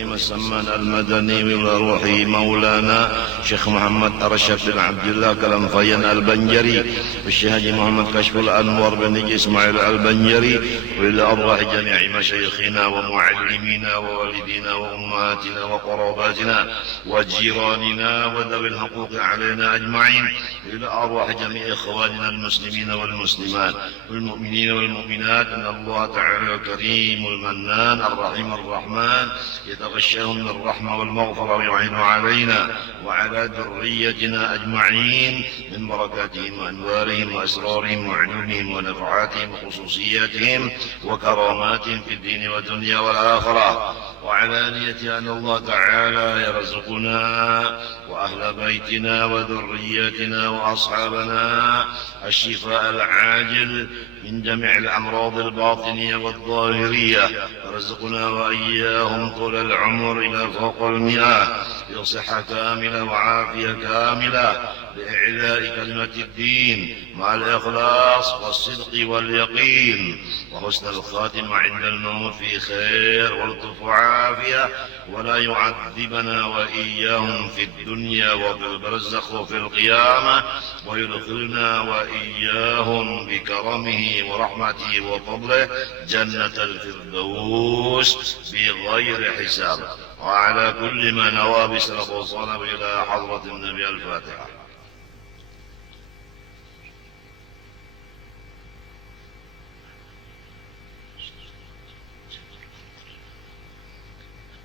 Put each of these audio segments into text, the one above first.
الخطيم السمان المدني وروحي مولانا شيخ محمد أرشد بن عبد الله كلمفيان البنجري والشيخ محمد كشف الأنوار بن إسماعيل البنجري، وإلى أرواح جميع مشايخنا ومعلمينا ووالدينا وأمهاتنا وقراباتنا وجيراننا وذوي الحقوق علينا أجمعين، إلى أرواح جميع إخواننا المسلمين والمسلمات والمؤمنين والمؤمنات، أن الله تعالى الكريم المنان الرحيم الرحمن يتغشاهم بالرحمة والمغفرة ويعين علينا وعلى ذريتنا أجمعين من بركاتهم وأنوارهم وأسرارهم وعلومهم ونفعاتهم وخصوصياتهم وكراماتهم في الدين والدنيا والآخرة، وعلى نية أن الله تعالى يرزقنا وأهل بيتنا وذريتنا وأصحابنا الشفاء العاجل من جميع الأمراض الباطنية والظاهرية، يرزقنا وإياهم طول العمر إلى فوق 100 بصحة كاملة وعافية كاملة لإعلاء كلمة الدين مع الإخلاص والصدق واليقين، وحسن الخاتمة عند الموت في خير ولطف وعافية، ولا يعذبنا وإياهم في الدنيا وفي البرزخ وفي القيامة، ويدخلنا وإياهم بكرمه ورحمته وفضله جنة الفردوس بغير حساب. وعلى كل ما نوى بسرق وصلب إلى حضرة النبي. الفاتحة.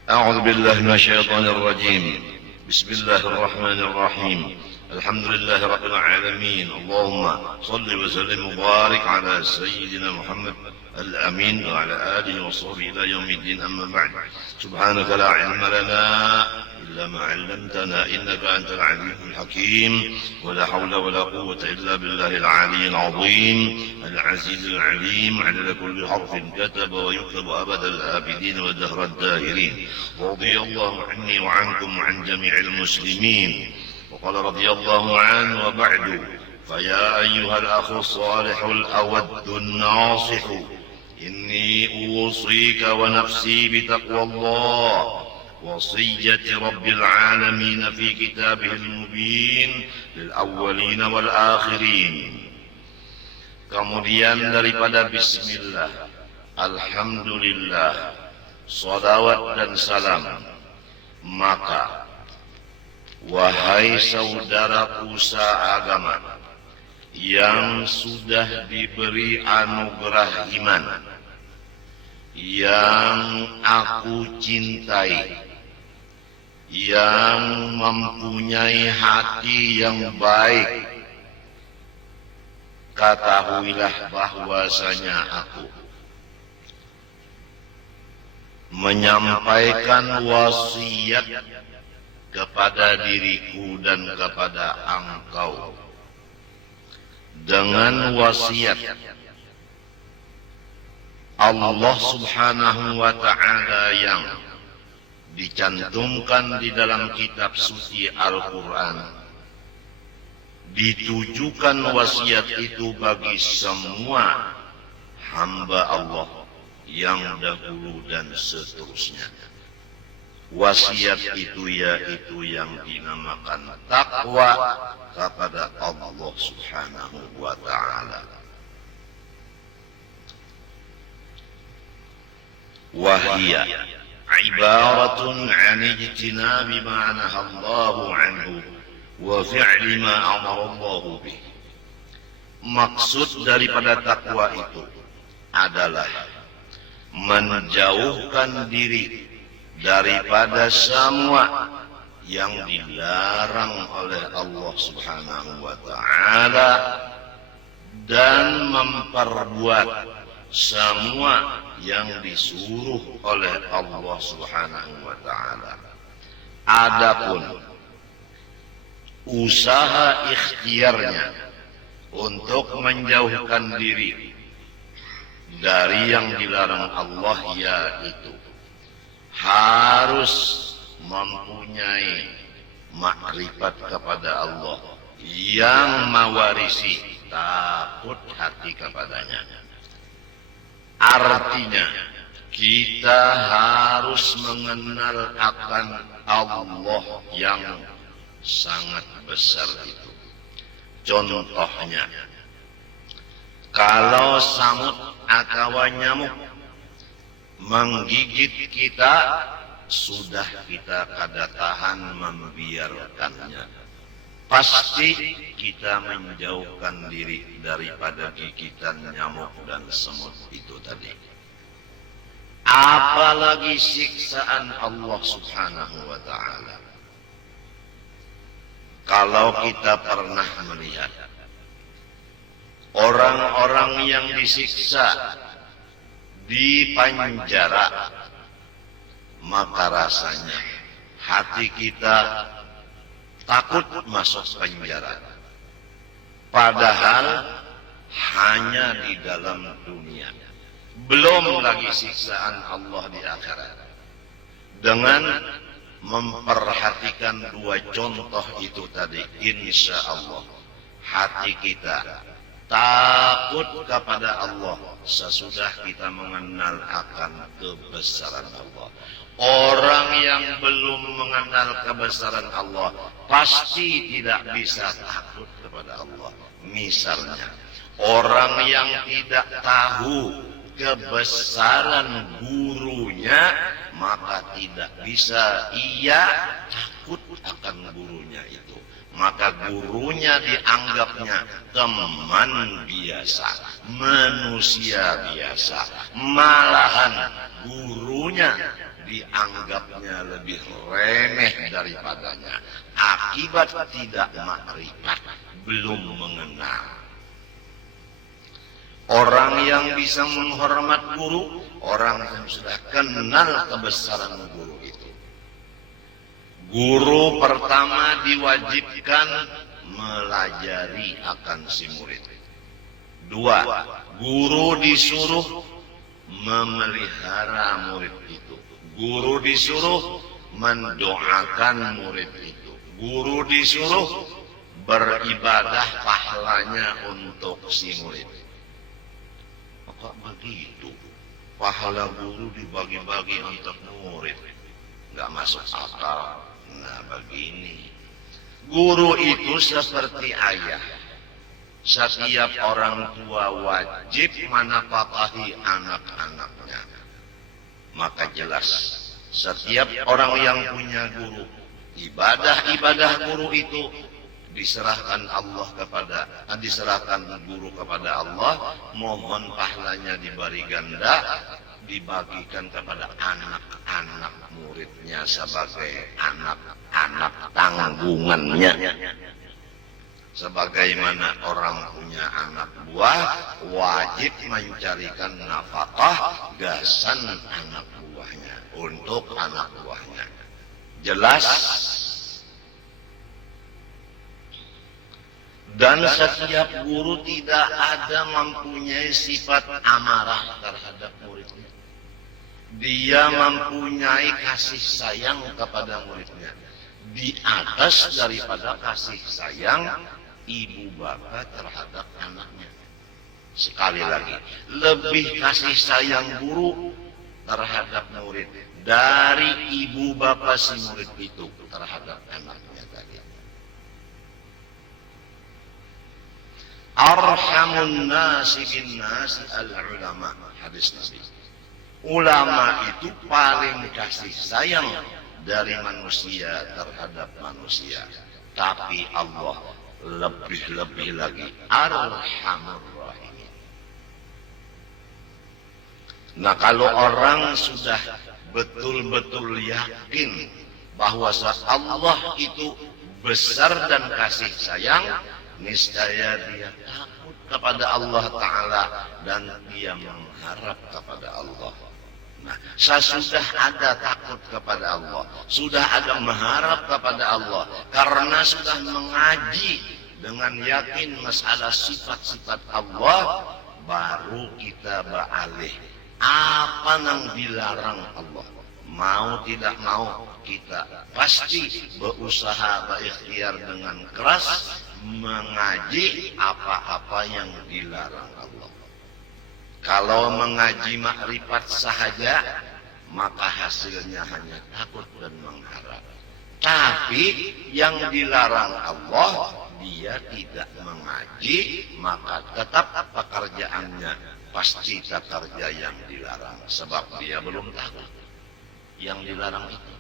أعوذ بالله من الشيطان الرجيم. بسم الله الرحمن الرحيم. الحمد لله رب العالمين. اللهم صل وسلم وبارك على سيدنا محمد الأمين وعلى آله وصحبه إلى يوم الدين. أما بعد، سبحانك لا علم لنا إلا ما علمتنا إنك أنت العليم الحكيم، ولا حول ولا قوة إلا بالله العلي العظيم العزيز العليم، عدد كل حرف كتب ويكتب أبد الآبدين ودهر الداهرين. رضي الله عني وعنكم وعن جميع المسلمين. وقال رضي الله عنه: وبعد، فيا أيها الأخ الصالح الأود الناصح، إني أوصيك ونفسي بتقوى الله، وصية رب العالمين في كتابه المبين للأولين والآخرين. Kemudian daripada bismillah, alhamdulillah, salawat dan salam, maka wahai saudaraku seagama yang sudah diberi anugerah iman, yang aku cintai, yang mempunyai hati yang baik, ketahuilah bahwasanya aku menyampaikan wasiat kepada diriku dan kepada engkau dengan wasiat Allah Subhanahu wa ta'ala yang dicantumkan di dalam kitab suci Al-Quran. Ditujukan wasiat itu bagi semua hamba Allah yang dahulu dan seterusnya. Wasiat itu yaitu yang dinamakan takwa kepada Allah Subhanahu wa ta'ala. Wahia ibaratun an ijtinabi ma nahallahu anhu wa fi'li ma amarallahu bih. Maksud daripada takwa itu adalah menjauhkan diri daripada semua yang dilarang oleh Allah Subhanahu wa ta'ala dan memperbuat semua yang disuruh oleh Allah Subhanahu wa ta'ala. Adapun usaha ikhtiarnya untuk menjauhkan diri dari yang dilarang Allah, yaitu harus mempunyai makrifat kepada Allah yang mewarisi takut hati kepadanya. Artinya kita harus mengenal akan Allah yang sangat besar itu. Contohnya, kalau samut atau nyamuk menggigit kita, sudah kita kada tahan membiarkannya. Pasti kita menjauhkan diri daripada gigitan nyamuk dan semut itu tadi. Apalagi siksaan Allah Subhanahu wa ta'ala. Kalau kita pernah melihat orang-orang yang disiksa di penjara, maka rasanya hati kita takut masuk penjara. Padahal hanya di dalam dunia. Belum lagi siksaan Allah di akhirat. Dengan memperhatikan dua contoh itu tadi, insya Allah hati kita takut kepada Allah sesudah kita mengenal akan kebesaran Allah. Orang yang belum mengenal kebesaran Allah pasti tidak bisa takut kepada Allah. Misalnya, orang yang tidak tahu kebesaran gurunya, maka tidak bisa ia takut akan gurunya itu. Maka gurunya dianggapnya teman biasa, manusia biasa. Malahan gurunya dianggapnya lebih remeh daripadanya. Akibat tidak makrifat, belum mengenal. Orang yang bisa menghormat guru, orang yang sudah kenal kebesaran guru itu. Guru pertama diwajibkan melajari akan si murid. Dua, guru disuruh memelihara murid itu. Guru disuruh mendoakan murid itu. Guru disuruh beribadah pahalanya untuk si murid. Kok begitu? Pahala guru dibagi-bagi untuk murid. Nggak masuk akal. Nah begini. Guru itu seperti ayah. Setiap orang tua wajib menafkahi anak-anaknya. Maka jelas, setiap orang yang punya guru, ibadah-ibadah guru itu diserahkan guru kepada Allah, mohon pahalanya diberi ganda, dibagikan kepada anak-anak muridnya sebagai anak-anak tanggungannya. Sebagaimana orang punya anak buah, wajib mencarikan nafkah gasan anak buahnya untuk anak buahnya. Jelas. Dan setiap guru tidak ada mempunyai sifat amarah terhadap muridnya. Dia mempunyai kasih sayang kepada muridnya. Di atas daripada kasih sayang ibu bapak terhadap anaknya. Sekali lagi, lebih kasih sayang guru terhadap murid dari ibu bapak si murid itu terhadap anaknya tadi. Arhamun nasi bin nasi al-ulama, hadis Nabi. Ulama itu paling kasih sayang dari manusia terhadap manusia. Tapi Allah lebih-lebih lagi arhamur rahimin. Nah, kalau orang sudah betul-betul yakin bahwa Allah itu besar dan kasih sayang, niscaya dia takut kepada Allah Ta'ala dan dia mengharap kepada Allah. Nah, sesudah ada takut kepada Allah, sudah ada mengharap kepada Allah, karena sudah mengaji dengan yakin masalah sifat-sifat Allah, baru kita beralih. Apa yang dilarang Allah, mau tidak mau kita pasti berusaha berikhtiar dengan keras mengaji apa-apa yang dilarang Allah. Kalau mengaji makrifat sahaja, maka hasilnya hanya takut dan mengharap. Tapi yang dilarang Allah, dia tidak mengaji, maka tetap pekerjaannya pasti kerja yang dilarang. Sebab dia belum tahu yang dilarang itu.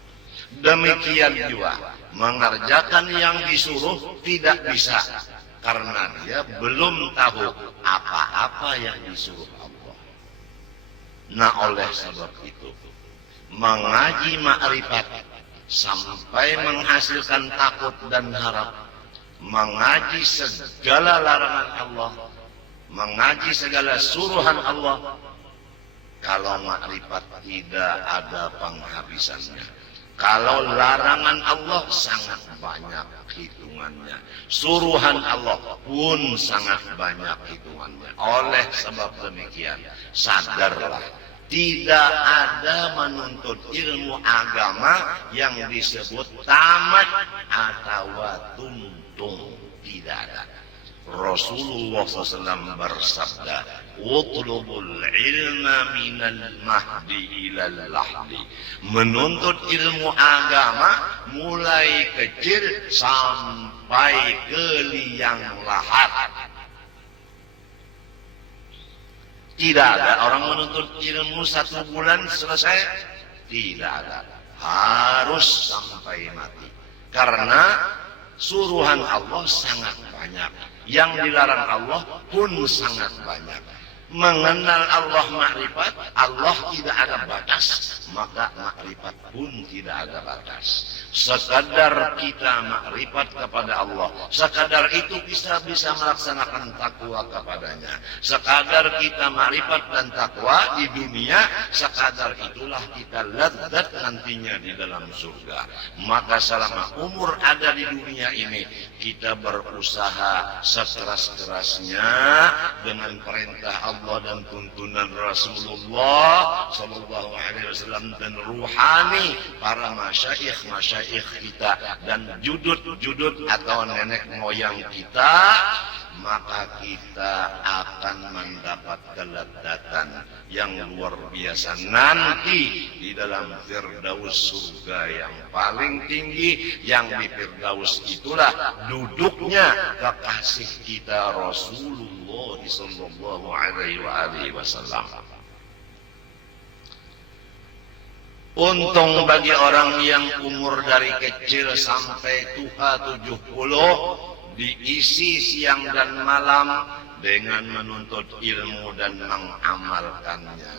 Demikian juga mengerjakan yang disuruh tidak bisa, karena dia belum tahu apa-apa yang disuruh Allah. Nah, oleh sebab itu mengaji makrifat sampai menghasilkan takut dan harap, mengaji segala larangan Allah, mengaji segala suruhan Allah. Kalau makrifat tidak ada penghabisannya. Kalau larangan Allah sangat banyak hitungannya, suruhan Allah pun sangat banyak hitungannya. Oleh sebab demikian, sadarlah, tidak ada menuntut ilmu agama yang disebut tamat atau tuntung. Tidak ada. Rasulullah SAW bersabda, "Utlubul ilma minal mahdi ilal lahdi." Menuntut ilmu agama mulai kecil sampai ke liang lahat. Tidak ada orang menuntut ilmu 1 bulan selesai. Tidak ada. Harus sampai mati. Karena suruhan Allah sangat banyak. Yang dilarang Allah pun sangat banyak. Mengenal Allah makrifat, Allah tidak ada batas, maka makrifat pun tidak ada batas. Sekadar kita makrifat kepada Allah, sekadar itu bisa melaksanakan takwa kepadanya. Sekadar kita makrifat dan takwa di dunia, sekadar itulah kita lezat nantinya di dalam surga. Maka selama umur ada di dunia ini, kita berusaha sekeras-kerasnya dengan perintah Allah dan tuntunan Rasulullah Sallallahu Alaihi Wasallam dan ruhani para masyaikh kita dan judud atau nenek moyang kita, maka kita akan mendapat kelezatan yang luar biasa nanti di dalam Firdaus, surga yang paling tinggi. Yang di Firdaus itulah duduknya kekasih kita Rasulullah sallallahu alaihi wasallam. Untung bagi orang yang umur dari kecil sampai tua 70 diisi siang dan malam dengan menuntut ilmu dan mengamalkannya.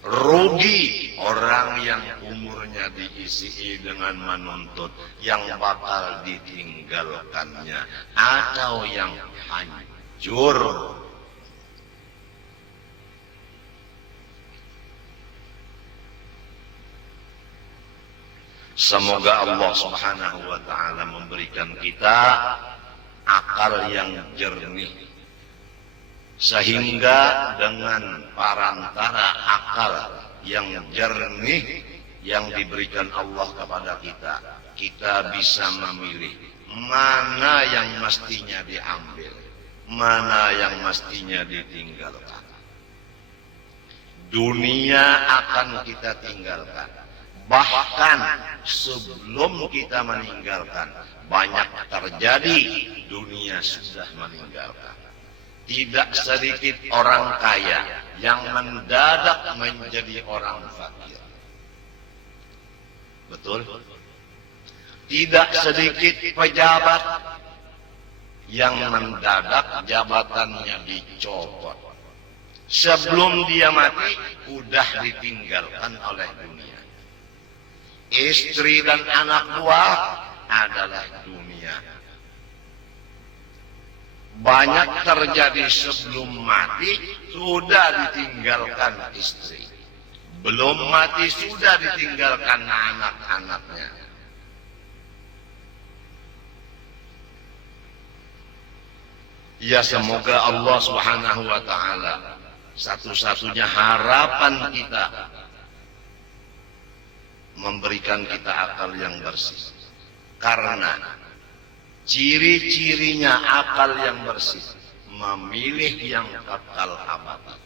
Rugi orang yang umurnya diisi dengan menuntut yang bakal ditinggalkannya atau yang hancur. Semoga Allah Subhanahu wa ta'ala memberikan kita akal yang jernih, sehingga dengan parantara akal yang jernih yang diberikan Allah kepada kita, kita bisa memilih mana yang mestinya diambil, mana yang mestinya ditinggalkan. Dunia akan kita tinggalkan. Bahkan sebelum kita meninggalkan, banyak terjadi, dunia sudah meninggalkan. Tidak sedikit orang kaya yang mendadak menjadi orang fakir. Betul? Tidak sedikit pejabat yang mendadak jabatannya dicopot. Sebelum dia mati, sudah ditinggalkan oleh dunia. Istri dan anak buah adalah dunia. Banyak terjadi sebelum mati, sudah ditinggalkan istri. Belum mati, sudah ditinggalkan anak-anaknya. Ya, semoga Allah Subhanahu wa ta'ala satu-satunya harapan kita memberikan kita akal yang bersih. Karena ciri-cirinya akal yang bersih memilih yang kekal abadi.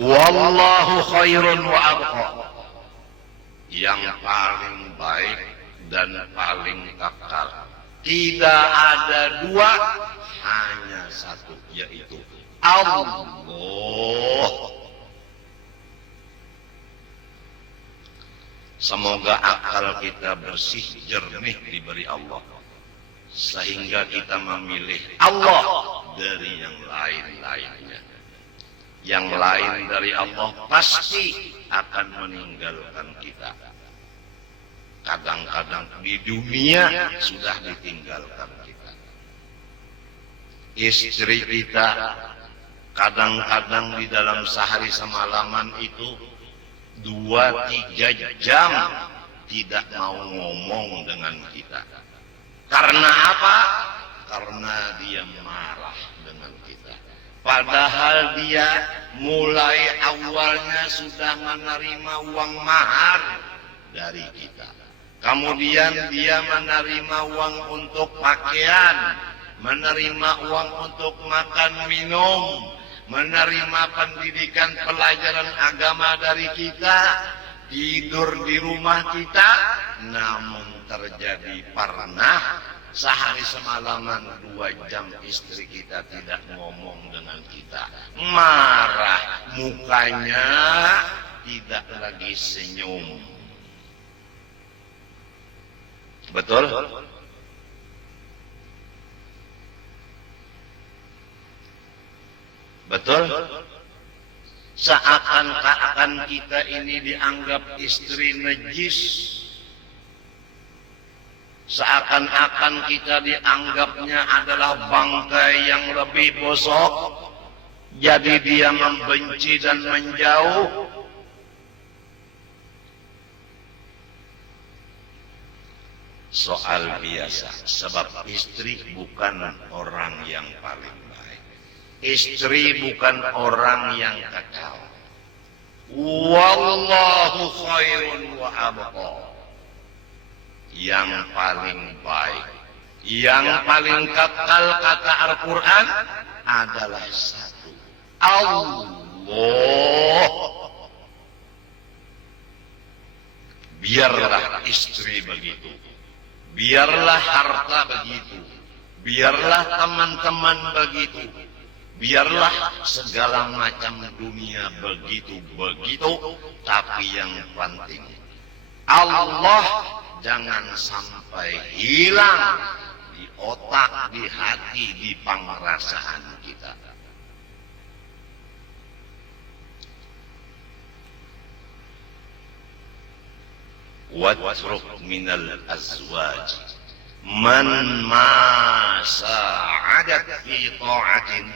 Wallahu khairun wa abqa. Yang paling baik dan paling kekal. Tidak ada dua, hanya satu, yaitu Allah. Semoga akal kita bersih, jernih diberi Allah, sehingga kita memilih Allah dari yang lain-lainnya. Yang lain dari Allah pasti akan meninggalkan kita. Kadang-kadang di dunia sudah ditinggalkan kita. Istri kita kadang-kadang di dalam sehari semalaman itu 2-3 jam tidak mau ngomong dengan kita. Karena apa? Karena dia marah dengan kita. Padahal dia mulai awalnya sudah menerima uang mahar dari kita. Kemudian dia menerima uang untuk pakaian, menerima uang untuk makan minum, menerima pendidikan pelajaran agama dari kita, tidur di rumah kita. Namun terjadi pernah sehari semalaman 2 jam istri kita tidak ngomong dengan kita, marah, mukanya tidak lagi senyum. Betul? Betul? Seakan-akan kita ini dianggap istri najis. Seakan-akan kita dianggapnya adalah bangkai yang lebih bosok. Jadi dia membenci dan menjauh. Soal biasa. Sebab istri bukan orang yang paling baik. Istri bukan orang yang kekal. Wallahu khairun wa abqa. Yang paling baik, yang paling kekal kata Al-Quran adalah satu, Allah. Biarlah istri begitu, biarlah harta begitu, biarlah teman-teman begitu, biarlah segala macam dunia begitu, tapi yang penting Allah jangan sampai hilang di otak, di hati, di pengerasaan kita. Watruk minal azwaj man ma sa'adat fi ta'atin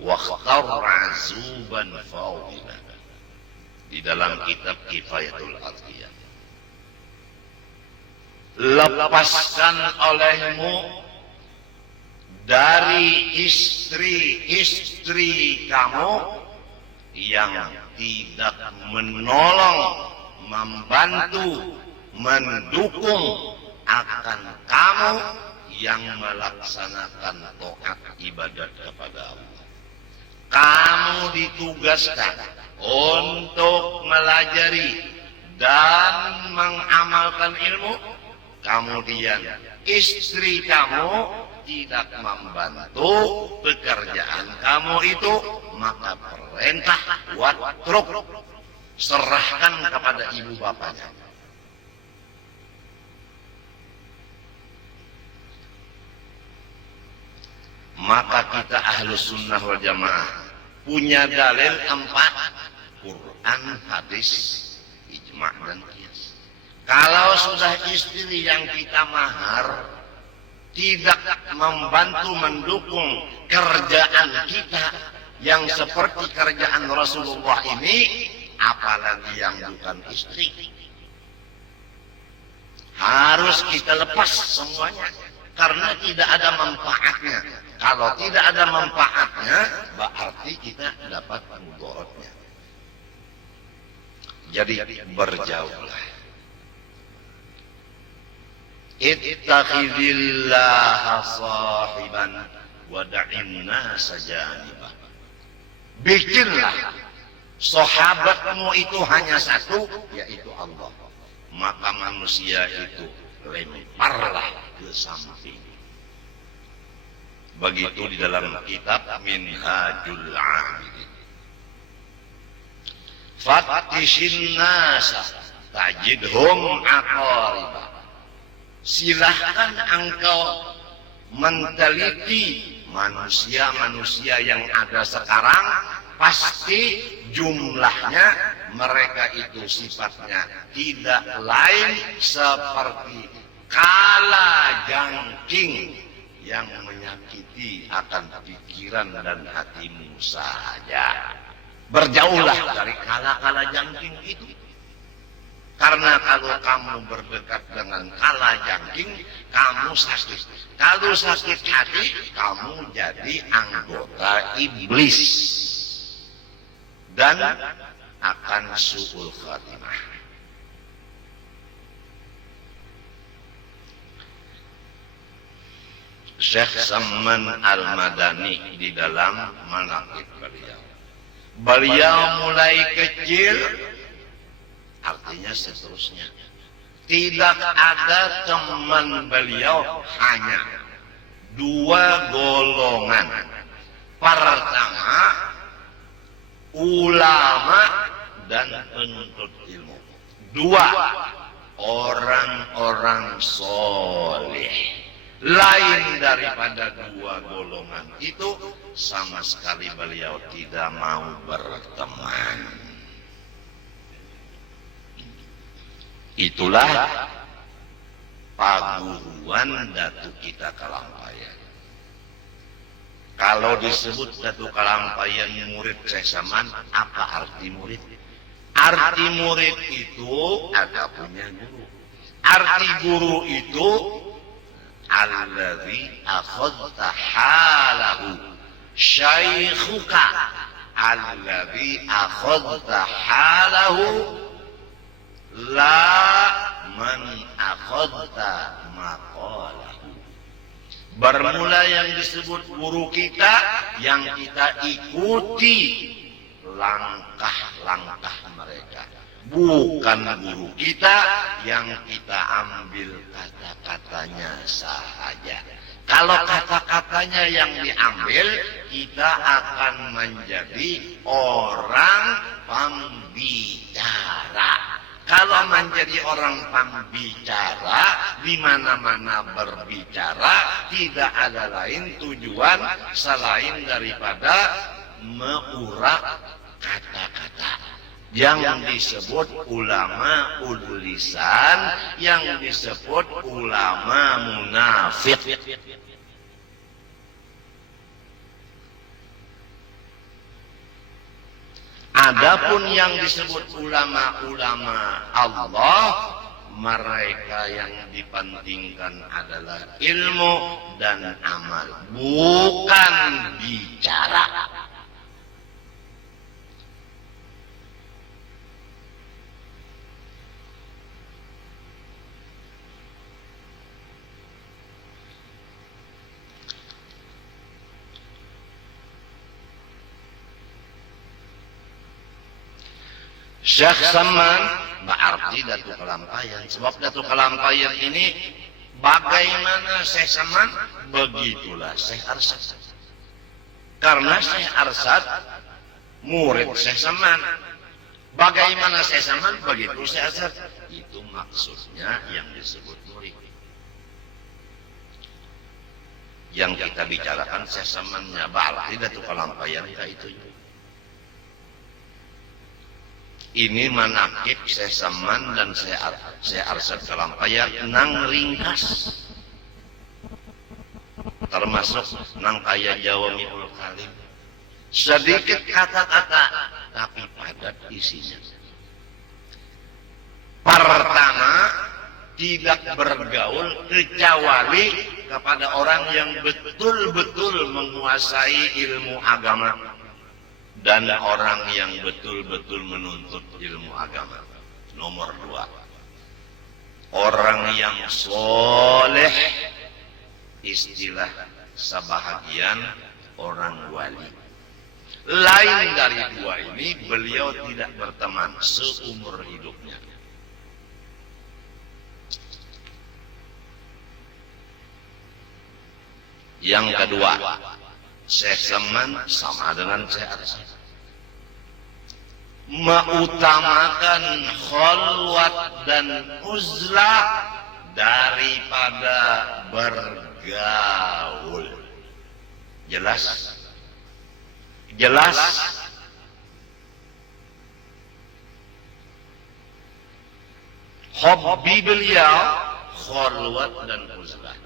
wa khtar'a zuban fawila. Di dalam kitab Kifayatul Atqiyah. Lepaskan olehmu dari istri-istri kamu yang tidak menolong, membantu, mendukung akan kamu yang melaksanakan taat ibadat kepada Allah. Kamu ditugaskan untuk melajari dan mengamalkan ilmu. Kemudian istri kamu tidak membantu pekerjaan kamu itu, maka perintah watruk, serahkan kepada ibu bapaknya. Maka kita Ahlus Sunnah wal Jamaah punya dalil 4, Quran, hadis, ijma' dan qiyas. Kalau sudah istri yang kita mahar tidak membantu mendukung kerjaan kita yang seperti kerjaan Rasulullah ini, apalagi yang bukan istri, harus kita lepas semuanya karena tidak ada manfaatnya. Kalau tidak ada manfaatnya, berarti kita dapat mudaratnya. Jadi berjauhlah. Ittakhidhillaha sahiban wa da'in nasa janibah. Bikinlah sahabatmu itu hanya satu, yaitu Allah. Maka manusia itu lemparlah ke samping. Begitu di dalam kitab Minhajul Abidin. Fattishin nasa tajidhum aqariba. Silahkan engkau meneliti manusia-manusia yang ada sekarang, pasti jumlahnya mereka itu sifatnya tidak lain seperti kalajengking yang menyakiti akan pikiran dan hatimu saja. Berjauhlah dari kalajengking itu. Karena kalau kamu berdekat dengan kalajengking, kamu sakit. Kalau sakit hati, kamu jadi anggota iblis. Dan akan su'ul khatimah. Syekh Samman Al-Madani di dalam manaqib beliau. Beliau mulai kecil, artinya seterusnya. Tidak ada teman beliau, hanya dua golongan. Pertama, ulama dan penuntut ilmu. Dua, orang-orang soleh. Lain daripada dua golongan itu, sama sekali beliau tidak mau berteman. Itulah paguruan Datu kita Kalampayan. Kalau disebut Datu Kalampayan murid Syekh Saman, apa arti murid? Arti murid itu ada punya guru. Arti guru itu alladzi akhadta halahu syaikhuka, alladzi akhadta halahu la man akhadta maqalahu. Bermula yang disebut guru kita, yang kita ikuti langkah-langkah mereka. Bukan guru kita yang kita ambil kata-katanya saja. Kalau kata-katanya yang diambil, kita akan menjadi orang pembicara. Kalau menjadi orang pembicara, di mana-mana berbicara, tidak ada lain tujuan selain daripada mengurak kata-kata. Yang disebut ulama ulul lisan, yang disebut ulama munafik. Adapun yang disebut ulama-ulama Allah, mereka yang dipentingkan adalah ilmu dan amal, bukan bicara. Syekh Saman berarti Datu Kalampayan. Sebab Datu Kalampayan ini bagaimana Syekh Saman, begitulah Syekh Arsad. Karena Syekh Arsad murid Syekh Saman. Bagaimana Syekh Saman, begitu Syekh Arsad. Itu maksudnya yang disebut murid. Yang kita bicarakan Syekh Samannya berarti Datu Kalampayan itu. Ini manaqib Syekh Saman dan Syekh Arsad Kalampayan nang ringkas, termasuk nang kaya Jawamiul Kalim. Sedikit kata-kata tapi padat isinya. Pertama, tidak bergaul kecuali kepada orang yang betul-betul menguasai ilmu agama dan orang yang betul-betul menuntut ilmu agama. Nomor 2, orang yang soleh, istilah sebahagian orang wali. Lain dari dua ini, beliau tidak berteman seumur hidupnya. Yang kedua, Syekh Zaman sama dengan Syekh Arsyad, mengutamakan khalwat dan uzlah daripada bergaul. Jelas? Jelas? Hobi beliau khalwat dan uzlah,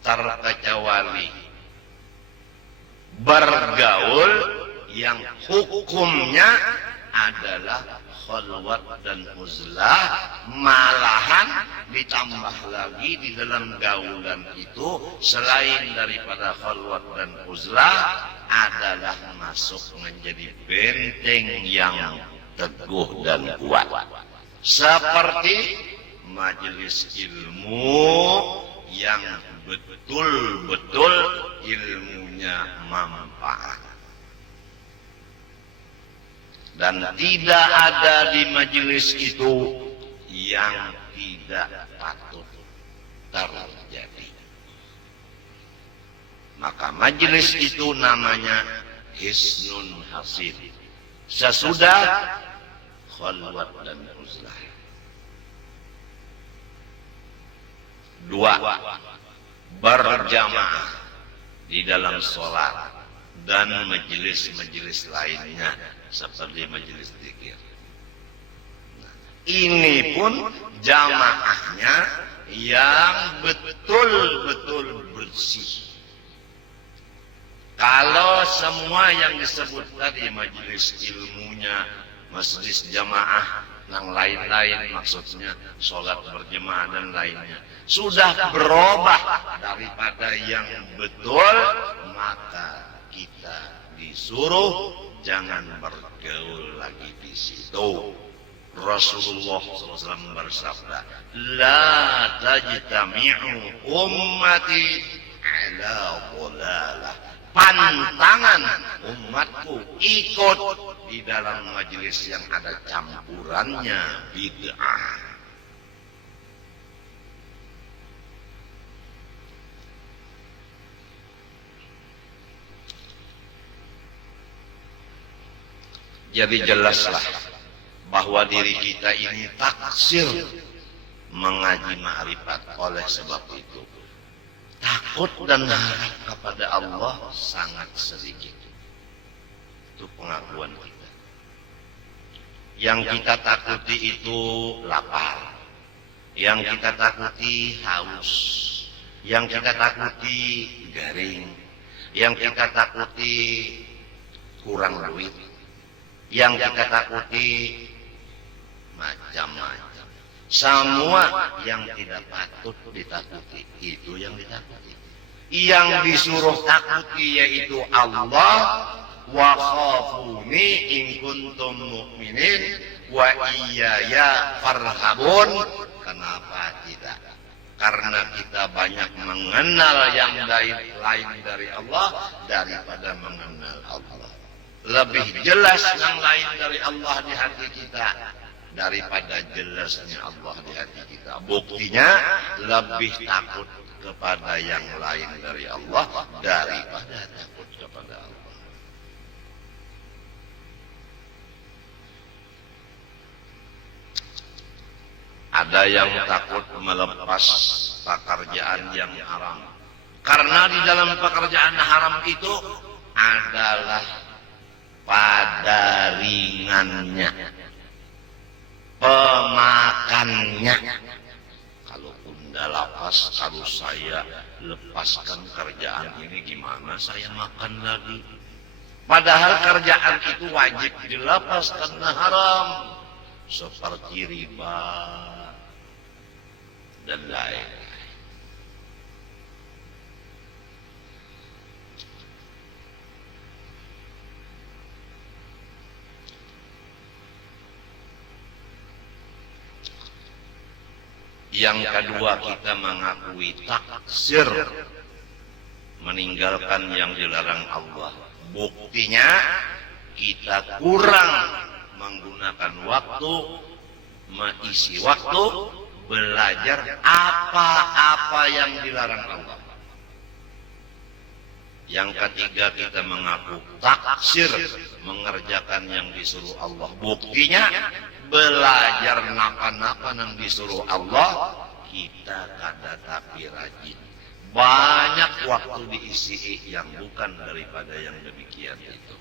terkecuali bergaul yang hukumnya adalah khalwat dan uzlah, malahan ditambah lagi di dalam gaulan itu selain daripada khalwat dan uzlah adalah masuk menjadi benteng yang teguh dan kuat, seperti majelis ilmu yang betul-betul ilmunya manfaat. Dan tidak ada di majelis itu yang tidak patut terjadi. Maka majelis itu namanya hisnun hasin, sesudah khalwat dan uzlah. 2, berjamaah di dalam sholat dan majelis-majelis lainnya seperti majelis zikir. Ini pun jamaahnya yang betul-betul bersih. Kalau semua yang disebut tadi majelis ilmunya, majelis jamaah, yang lain-lain maksudnya sholat berjamaah dan lainnya, sudah berubah daripada yang betul, maka kita disuruh jangan bergaul lagi di situ. Rasulullah SAW bersabda, la tajtami'u ummati ala dhalalah. Pantangan umatku ikut di dalam majelis yang ada campurannya bid'ah. Jadi jelaslah bahwa diri kita ini taksir mengaji ma'rifat. Oleh sebab itu takut dan harap kepada Allah sangat sedikit. Itu pengakuan kita. Yang kita takuti itu lapar, yang kita takuti haus, yang kita takuti garing, yang kita takuti kurang duit, yang kita takuti macam-macam. Semua yang tidak patut ditakuti itu yang ditakuti. Yang disuruh takuti yaitu Allah. Wa khafuni in kuntum mu'minin wa iyaya farhabun. Kenapa tidak? Karena kita banyak mengenal yang lain dari Allah daripada mengenal Allah. Lebih jelas yang lain dari Allah di hati kita daripada jelasnya Allah di hati kita. Buktinya lebih takut kepada yang lain dari Allah daripada takut kepada Allah. Ada yang takut melepas pekerjaan yang haram, karena di dalam pekerjaan haram itu adalah pada ringannya, pemakannya. Kalau Bunda lapas, kalau saya lepaskan kerjaan ini, gimana saya makan lagi? Padahal kerjaan itu wajib dilepas karena haram, seperti riba dan lain. Yang kedua, kita mengakui taksir, meninggalkan yang dilarang Allah. Buktinya kita kurang menggunakan waktu, mengisi waktu belajar apa-apa yang dilarang Allah. Yang ketiga, kita mengaku taksir, mengerjakan yang disuruh Allah. Buktinya belajar napa-napa yang disuruh Allah, kita kada tapi rajin. Banyak waktu diisi yang bukan daripada yang demikian itu.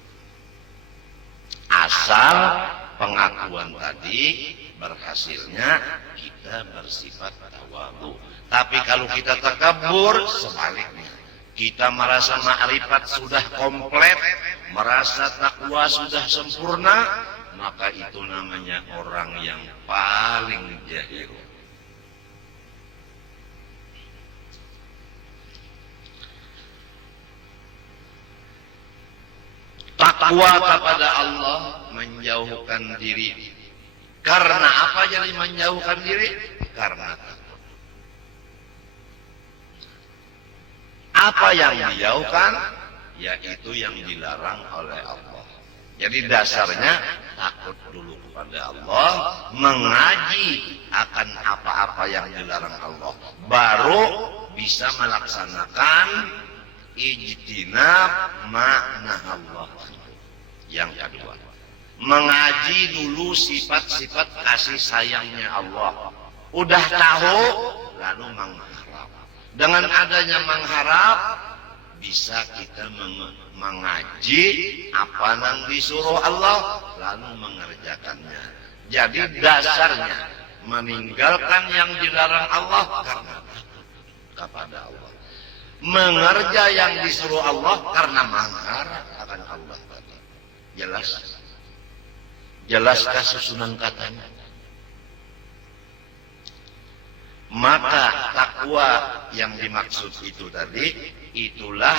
Asal pengakuan tadi berhasilnya, kita bersifat tawadhu. Tapi kalau kita takabur, sebaliknya. Kita merasa ma'rifat sudah komplit, merasa takwa sudah sempurna, maka itu namanya orang yang paling jahil. Takwa kepada Allah, menjauhkan diri. Karena apa jadi menjauhkan diri? Karena takwa. Apa yang dijauhkan? Yaitu yang dilarang oleh Allah. Jadi dasarnya takut dulu kepada Allah, mengaji akan apa-apa yang dilarang Allah, baru bisa melaksanakan ijtinab makna Allah. Yang kedua, mengaji dulu sifat-sifat kasih sayangnya Allah. Udah tahu, lalu mengharap. Dengan adanya mengharap, bisa kita mengaji apa yang disuruh Allah, lalu mengerjakannya. Jadi dasarnya meninggalkan yang dilarang Allah karena takut kepada Allah. Mengerja yang disuruh Allah karena mengharap akan Allah. Jelas? Jelaskah susunan katanya? Maka takwa yang dimaksud itu tadi, itulah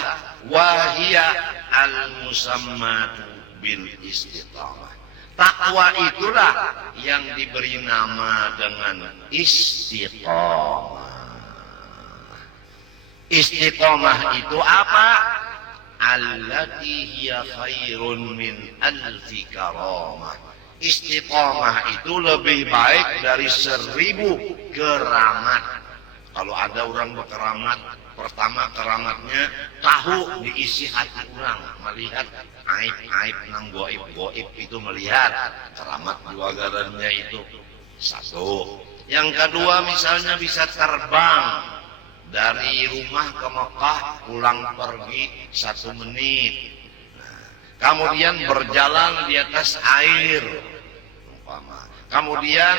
wahia al-musammatu bil istiqamah. Takwa itulah yang diberi nama dengan istiqamah. Istiqamah itu apa? Allati hiya khairun min alfi karamah. Istiqamah itu lebih baik dari 1000 keramat. Kalau ada orang berkeramat, pertama keramatnya tahu diisi hati orang, melihat aib-aib nang goib-goib itu, melihat keramat dua garannya itu satu. Yang kedua, misalnya bisa terbang dari rumah ke Mekah, pulang pergi 1 menit. Kemudian berjalan di atas air, kemudian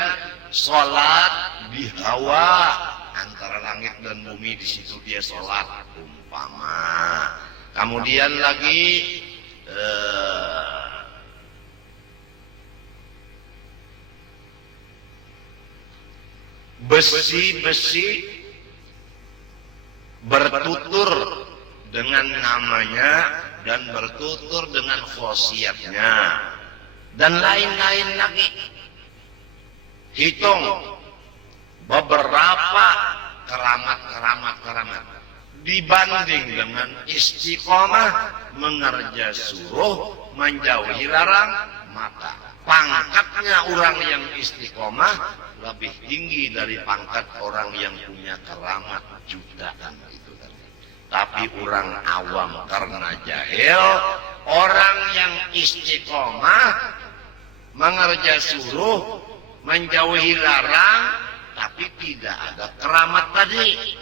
sholat di hawa antara langit dan bumi, di situ dia sholat umpama. Kemudian lagi besi-besi bertutur dengan namanya dan bertutur dengan khosiatnya dan lain-lain lagi. Hitung beberapa keramat dibanding dengan istiqomah, mengerja suruh, menjauhi larang, maka pangkatnya orang yang istiqomah lebih tinggi dari pangkat orang yang punya keramat jutaan itu tadi. Tapi orang awam karena jahil, orang yang istiqomah, mengerja suruh, menjauhi larang, tapi tidak ada keramat tadi,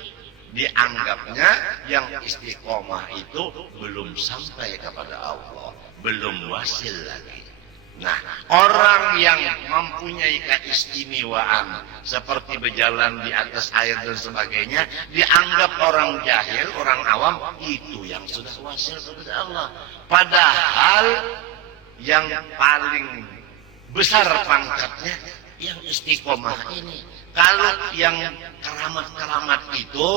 dianggapnya yang istiqomah itu belum sampai kepada Allah, belum wasil lagi. Nah, orang yang mempunyai keistimewaan seperti berjalan di atas air dan sebagainya, dianggap orang jahil, orang awam, itu yang sudah wasil kepada Allah. Padahal yang paling besar pangkatnya yang istiqomah ini. Kalau yang keramat-keramat itu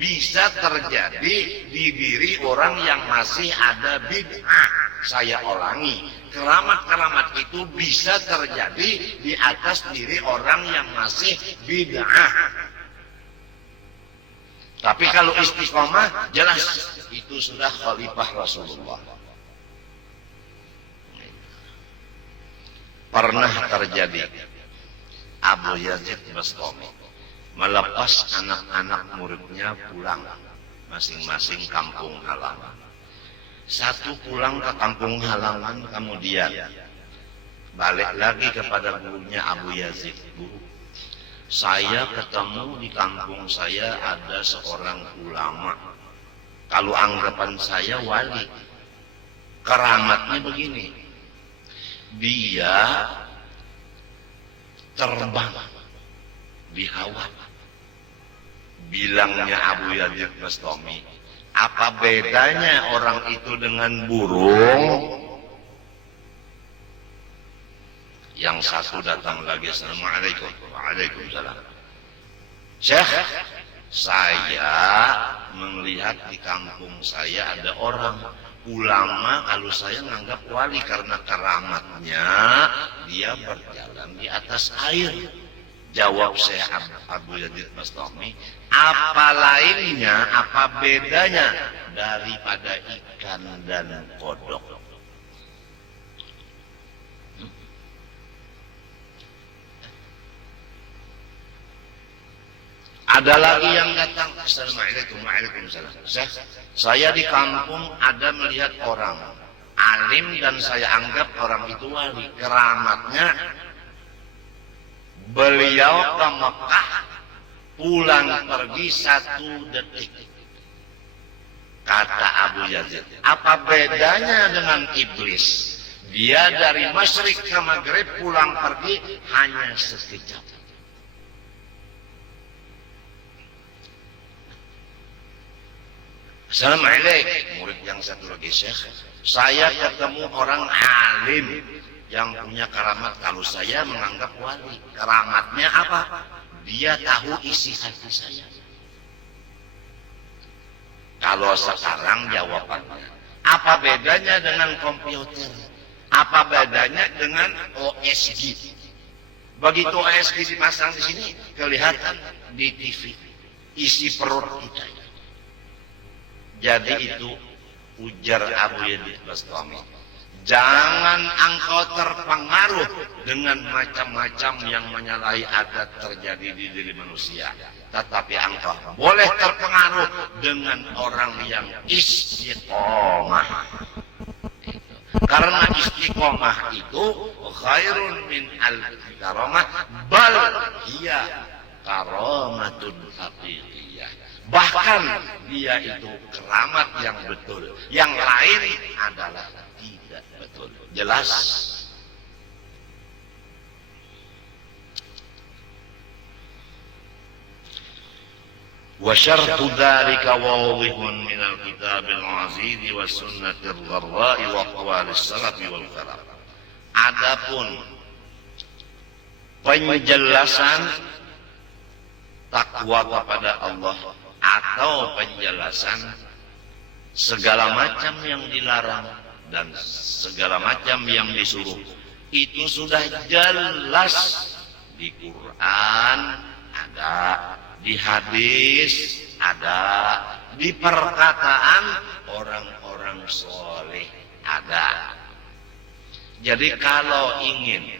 bisa terjadi di diri orang yang masih ada bid'ah. Saya ulangi, keramat-keramat itu bisa terjadi di atas diri orang yang masih bid'ah. Tapi kalau istiqomah jelas itu sudah khalifah Rasulullah. Pernah terjadi Abu Yazid Bastami melepas anak-anak muridnya pulang masing-masing kampung halaman. Satu pulang ke kampung halaman, kemudian balik lagi kepada gurunya Abu Yazid. Guru, saya ketemu di kampung saya ada seorang ulama. Kalau anggapan saya wali. Keramatnya begini. Dia terbang di hawa. Bilangnya Abu Yazid Bastami, apa bedanya orang itu dengan burung? Yang satu datang lagi, Assalamualaikum. Waalaikumsalam. Syekh, saya melihat di kampung saya ada orang ulama, kalau saya menganggap wali karena keramatnya dia berjalan di atas air. Jawab saya Abu Yazid Bastami, apa lainnya, apa bedanya daripada ikan dan kodok? Ada lagi yang datang, Assalamualaikum. Waalaikumsalam. Saya di kampung ada melihat orang alim dan saya anggap orang itu wali. Keramatnya beliau ke Mekah pulang pergi 1 detik. Kata Abu Yazid, apa bedanya dengan iblis? Dia dari masyrik ke maghrib pulang pergi hanya sekejap. Assalamualaikum. Murid yang satu lagi, Syekh, saya ketemu orang alim yang punya keramat, kalau saya menganggap wali. Keramatnya apa? Dia tahu isi hati saya. Kalau sekarang jawabannya, apa bedanya dengan komputer? Apa bedanya dengan OSG? Begitu OSG dipasang di sini, kelihatan di TV isi perut kita. Jadi itu ujar Abu Yazid Bastami, jangan engkau terpengaruh dengan macam-macam yang menyalahi adat terjadi di diri manusia. Tetapi engkau boleh terpengaruh dengan orang yang istiqomah. Karena istiqomah itu khairun min al-karamah, bal hiya karamatun haqiqiyah. Bahkan dia itu keramat yang betul. Yang lain adalah tidak betul. Jelas? Wa syarhu dzalika wadihun min al-kitab al-aziz wa sunnati al-gharra'i wa aqwali as-salaf wal khalaf. Adapun penjelasan takwa kepada Allah atau penjelasan segala macam yang dilarang dan segala macam yang disuruh, itu sudah jelas di Quran ada, di hadis ada, di perkataan orang-orang soleh ada. Jadi kalau ingin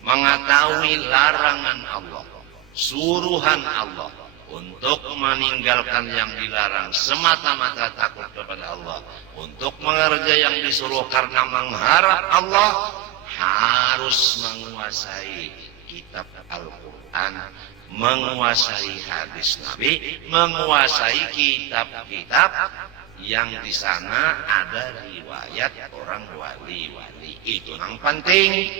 mengetahui larangan Allah, suruhan Allah, untuk meninggalkan yang dilarang semata-mata takut kepada Allah, untuk mengerja yang disuruh karena mengharap Allah, harus menguasai kitab Al-Quran, menguasai hadis Nabi, menguasai kitab-kitab yang di sana ada riwayat orang wali-wali. Itu yang penting.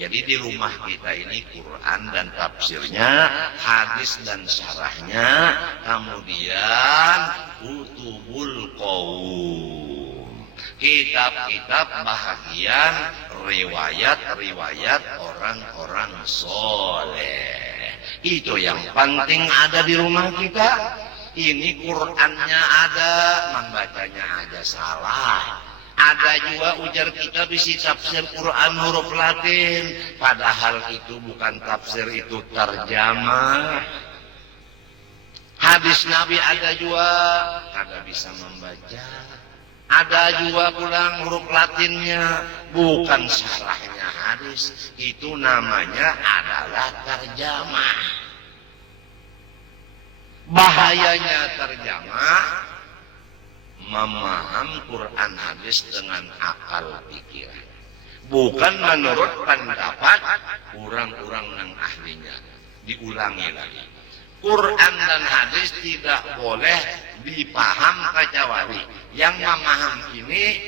Jadi di rumah kita ini Quran dan tafsirnya, hadis dan syarahnya, kemudian kutubul qaum, kitab-kitab bahagian riwayat-riwayat orang-orang soleh. Itu yang penting ada di rumah kita. Ini Qurannya ada, membacanya aja salah. Ada juga ujar kita bisi tafsir Quran huruf Latin, padahal itu bukan tafsir, itu terjemah. Hadis Nabi ada juga kada bisa membaca. Ada juga pulang huruf Latinnya, bukan syarahnya hadis. Itu namanya adalah terjemah. Bahayanya terjemah, memaham Quran hadis dengan akal pikiran. Bukan menurut pendapat orang-orang yang ahlinya. Diulangi lagi. Quran dan hadis tidak boleh dipaham kecuali yang memaham ini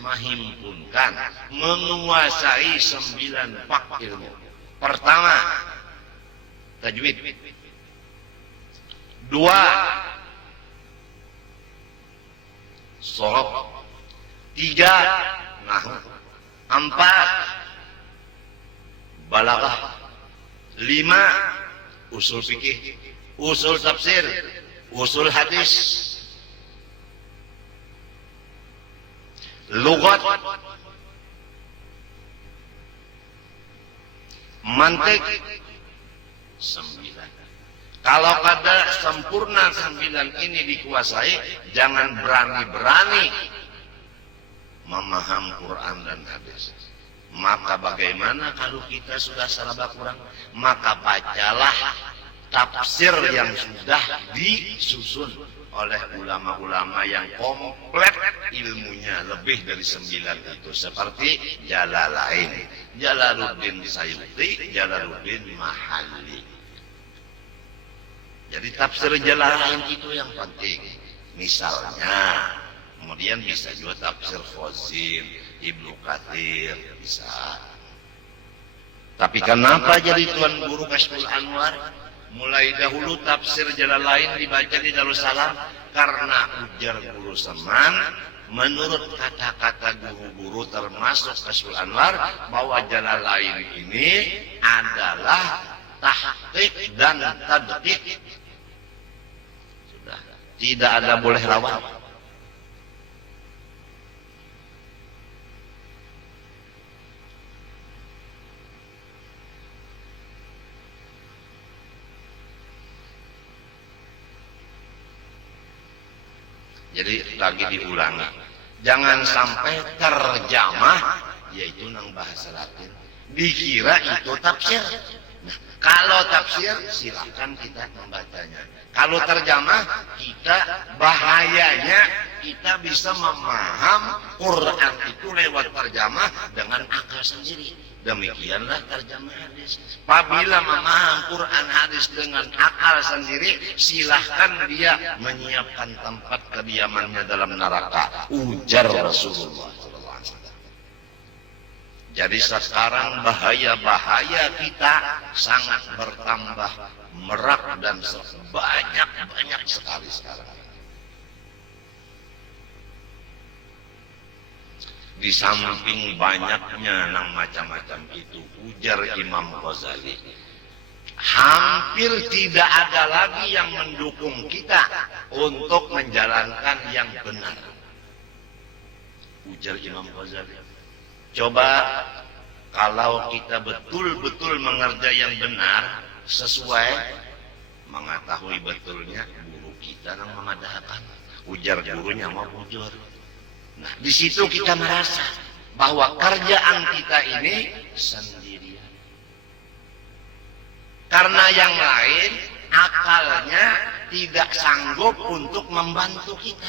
menghimpunkan, menguasai 9 pak ilmu. Pertama, tajwid. 2, shorof. 3, nahwu. 4, balaghah. 5, usul fikih, usul tafsir, usul hadis, lughat, mantik. 9. Kalau kada sempurna 9 ini dikuasai, jangan berani-berani memaham Quran dan hadis. Maka bagaimana kalau kita sudah salah kurang? Maka bacalah tafsir yang sudah disusun oleh ulama-ulama yang komplit ilmunya, lebih dari 9 itu. Seperti Jalalain, Jalaluddin Sayuti, Jalaluddin Mahalli. Jadi tafsir Jalalain itu yang penting. Misalnya, kemudian bisa juga tafsir Khazin, Ibnu Katsir, bisa. Tapi kenapa jadi tuan guru Kashful Anwar mulai dahulu tafsir Jalalain dibaca di Darussalam? Karena ujar guru Seman, menurut kata-kata guru-guru termasuk Kashful Anwar, bahwa Jalalain ini adalah tahqiq dan tadqiq. Sudah, tidak ada boleh lawan. Jadi lagi diulangi, jangan sampai terjemah, yaitu nang bahasa Latin, dikira itu tafsir. Nah, kalau tafsir silakan kita membacanya. Kalau terjemah, kita bahayanya kita bisa memaham Quran itu lewat terjemah dengan akal sendiri. Demikianlah terjemah hadis. Apabila memaham Quran hadis dengan akal sendiri, silahkan dia menyiapkan tempat kediamannya dalam neraka. Ujar Rasulullah. Jadi sekarang bahaya-bahaya kita sangat bertambah merak dan banyak sekali sekarang. Di samping banyaknya nang macam-macam itu, ujar Imam Ghazali, hampir tidak ada lagi yang mendukung kita untuk menjalankan yang benar. Ujar Imam Ghazali, coba kalau kita betul-betul mengerja yang benar, sesuai mengetahui betulnya, guru kita yang memadahkan. Ujar gurunya mau bujur. Nah, di situ kita merasa bahwa kerjaan kita ini sendirian. Karena yang lain akalnya tidak sanggup untuk membantu kita.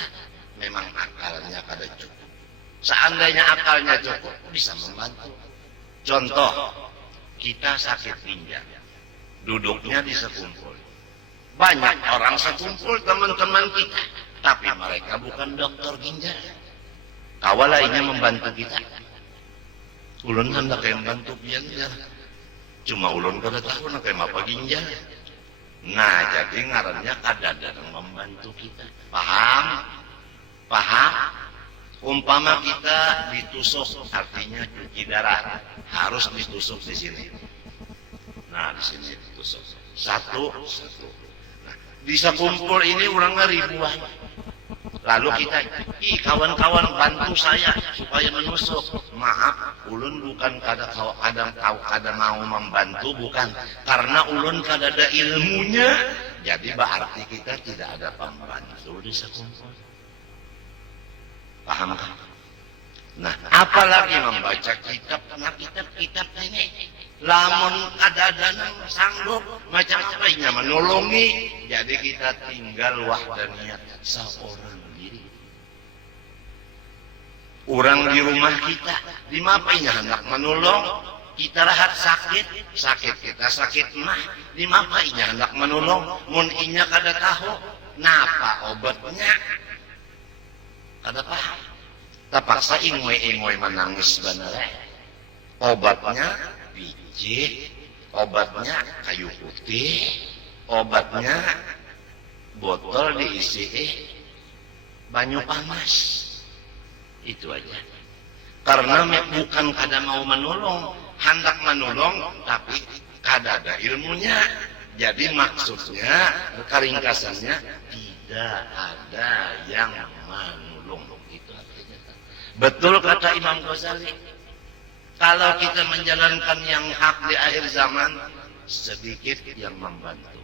Memang akalnya kada cukup. Seandainya akalnya cukup, bisa membantu. Contoh, kita sakit ginjal, duduknya di sekumpul. Banyak orang sekumpul teman-teman kita, tapi mereka bukan dokter ginjal. Kawalainya membantu kita. Ulun hendak yang membantu ginjal. Cuma ulun kada tahu nak kayak apa ginjal. Nah, jadi ngarannya kada ada yang membantu kita. Paham? Paham? Umpama kita ditusuk, artinya cuci darah, harus ditusuk di sini. Nah, di sini ditusuk. Satu. Nah, di sekumpul ini orangnya ribuan. Lalu kita, kawan-kawan bantu saya supaya menusuk. Maaf, ulun bukan kadang mau membantu, bukan. Karena ulun kada ada ilmunya, jadi berarti kita tidak ada pembantu di sekumpul. Paham kan? Nah, apalagi membaca kitab. Nah, kitab-kitab ini lamun kadang-kadang sanggup macam apa ini menolongi, jadi kita tinggal wahdaniyat seorang diri. Orang di rumah kita, di mapainya hendak menolong, kita rahat sakit kita sakit mah, di mapainya hendak menolong, mun inya kada tahu, napa obatnya, kada paham. Terpaksa ingwe menangis bener. Obatnya biji, obatnya kayu putih, obatnya botol diisi banyu panas. Itu aja. Karena bukan kada mau menolong, hendak menolong tapi kada ada ilmunya. Jadi maksudnya, keringkasannya tidak ada yang menolong. Itu artinya. Betul kata Imam Ghazali. Kalau kita menjalankan yang hak di akhir zaman, sedikit yang membantu.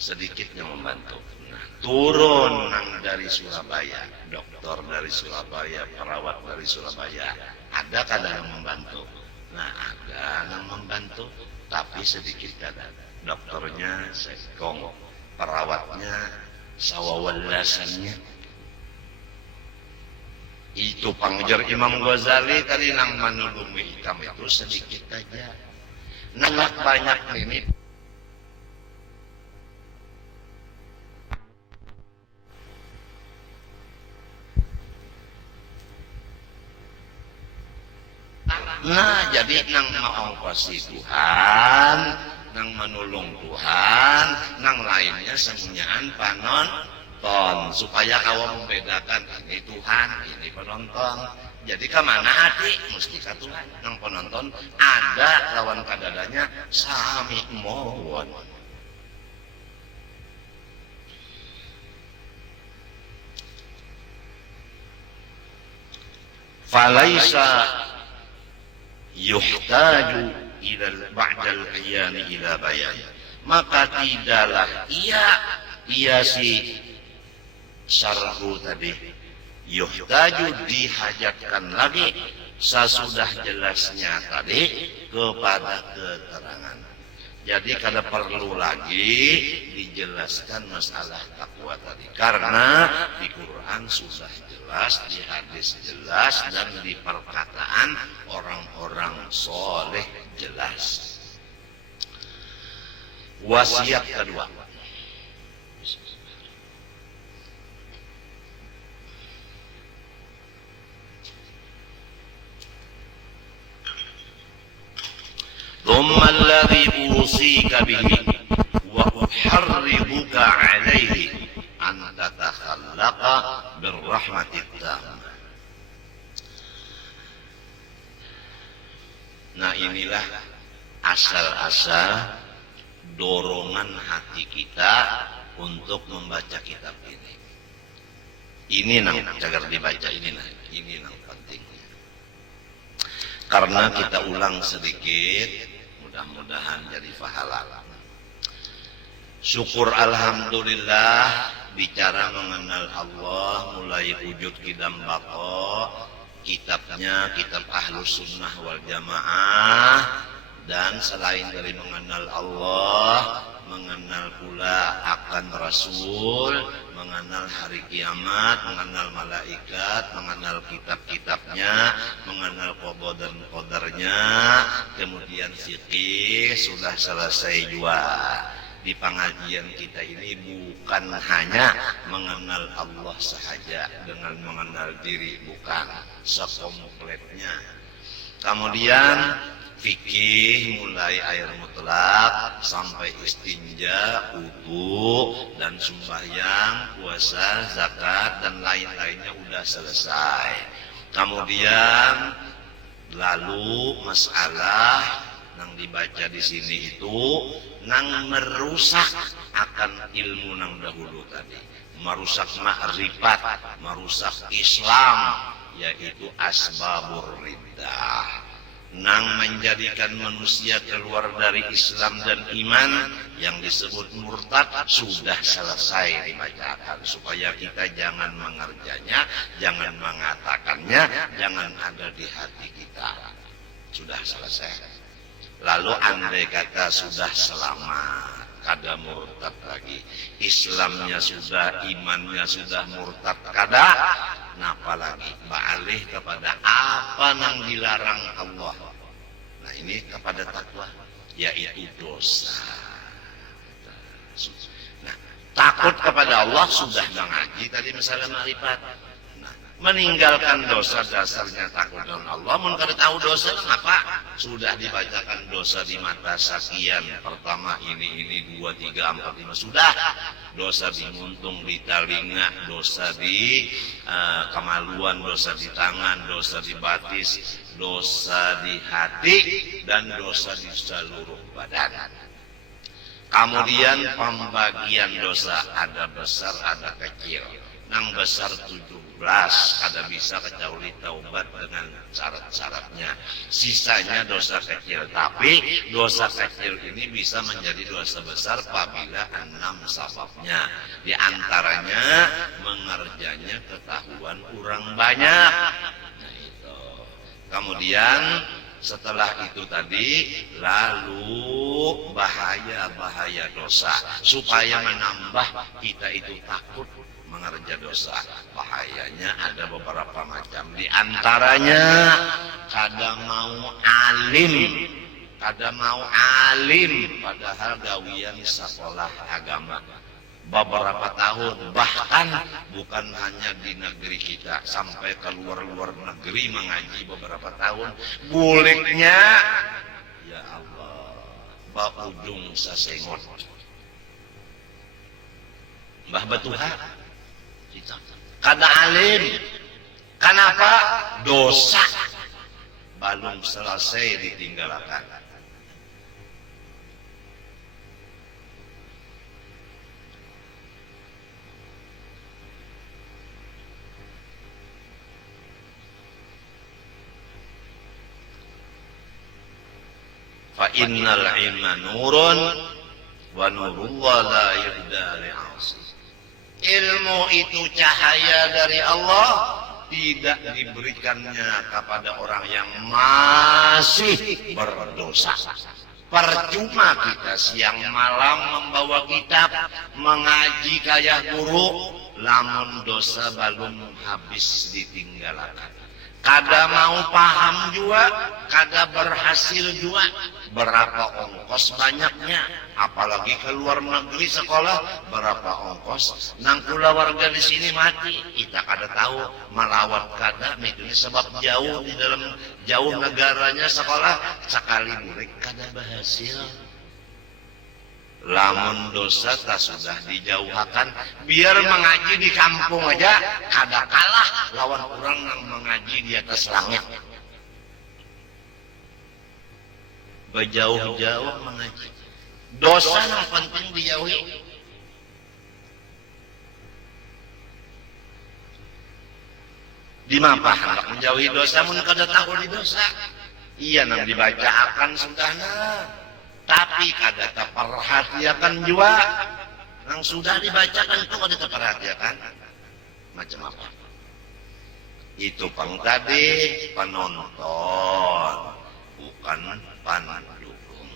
Sedikit yang membantu. Nah, turun dari Surabaya, dokter dari Surabaya, perawat dari Surabaya. Ada kadang yang membantu. Nah, ada yang membantu, tapi sedikit kadang. Dokternya sekong, perawatnya sawawalasannya. Itu pangjar Imam Ghazali tadi nang menulungi hitam itu sedikit aja. Nang banyak ini. Nah, jadi nang mengongkosi Tuhan, nang menolong Tuhan, nang lainnya semuanyaan penonton, supaya kau membedakan ini Tuhan, ini penonton. Jadi kemana hati? Mesti ke Tuhan. Nang penonton ada lawan kadadanya sami mohon. Falaisa yuhtaju ila ba'dal qiyam ila bayan. Maka tidaklah ia si syarhu tadi yuhtaju dihajatkan lagi sesudah jelasnya tadi kepada keterangan. Jadi kada perlu lagi dijelaskan masalah takwa tadi, karena di Quran sudah jelas, di hadis jelas, dan di perkataan orang-orang soleh jelas. Wasiat kedua, ثم الذي أوصيك به وأحرضك عليه أن تتخلق بالرحمة التامة. Nah, inilah asal-asal dorongan hati kita untuk membaca kitab ini. Ini nang cagar dibaca, ini nang pentingnya. Karena kita ulang sedikit, mudah-mudahan jadi pahala. Syukur alhamdulillah, bicara mengenal Allah mulai wujud kidam bako, kitabnya kitab Ahlus Sunnah wal Jamaah, dan selain dari mengenal Allah, mengenal pula akan Rasul, mengenal hari kiamat, mengenal malaikat, mengenal kitab-kitabnya, mengenal qada dan qadarnya, kemudian fikih sudah selesai juga. Di pengajian kita ini bukan hanya mengenal Allah sahaja dengan mengenal diri, bukan, sekompletnya. Kemudian fikih mulai air mutlak sampai istinja, wudu, dan sembahyang, puasa, zakat, dan lain-lainnya udah selesai. Kemudian lalu masalah yang dibaca di sini itu nang merusak akan ilmu nang dahulu tadi, merusak ma'rifat, merusak Islam, yaitu asbabur riddah, nang menjadikan manusia keluar dari Islam dan iman yang disebut murtad sudah selesai dibacakan, supaya kita jangan mengerjanya, jangan mengatakannya, jangan ada di hati kita. Sudah selesai. Lalu andai kata sudah selamat, kada murtad lagi, Islamnya sudah, imannya sudah, murtad kada, napa lagi balik kepada apa nang dilarang Allah. Nah ini kepada takwa, yaitu dosa. Nah, takut kepada Allah sudah mengaji tadi masalah ma'rifat. Meninggalkan dosa dasarnya takut dengan Allah, mun kada tahu dosa apa? Sudah dibacakan dosa di mata sakian, pertama ini 2, 3, 4, 5 sudah. Dosa di muntung, di telinga, dosa di kemaluan, dosa di tangan, dosa di batis, dosa di hati, dan dosa di seluruh badan. Kemudian pembagian dosa ada besar, ada kecil. Nang besar 17 kada bisa kecuali taubat dengan syarat-syaratnya. Sisanya dosa kecil, tapi dosa kecil ini bisa menjadi dosa besar apabila 6 sebabnya. Di antaranya mengerjanya ketahuan orang banyak. Nah itu. Kemudian setelah itu tadi, lalu bahaya-bahaya dosa, supaya menambah kita itu takut mengerja dosa. Bahayanya ada beberapa macam. Di antaranya kadang mau alim padahal gawian sekolah agama beberapa tahun, bahkan bukan hanya di negeri kita, sampai ke luar negeri mengaji beberapa tahun. Buliknya ya Allah, baujung sasengot Mbah Batuha kada alim. Kenapa? Dosa belum selesai ditinggalkan. Fa innal ilma nurun wa nurullah la yuhda li'asi. Ilmu itu cahaya dari Allah, tidak diberikannya kepada orang yang masih berdosa. Percuma kita siang malam membawa kitab, mengaji kayak guru, lamun dosa belum habis ditinggalkan. Kada mau paham juga, kada berhasil juga. Berapa ongkos banyaknya, apalagi ke luar negeri sekolah, berapa ongkos. Nang pula warga di sini mati, kita kada tahu melawat kada, itu sebab jauh di dalam jauh negaranya sekolah, sekali murid kada berhasil. Lamun dosa tak sudah dijauhkan, biar mengaji di kampung aja kada kalah lawan orang yang mengaji di atas langit. Berjauh-jauh mengaji, dosa yang penting dijauhi. Di mana hendak menjauhi dosa, mun kada tahu di dosa. Iya nang dibaca akan sudahnya, tapi kada terperhatikan juga. Nang sudah dibacakan itu kada terperhatikan. Macam apa? Itu pang tadi penonton, bukan pendukung.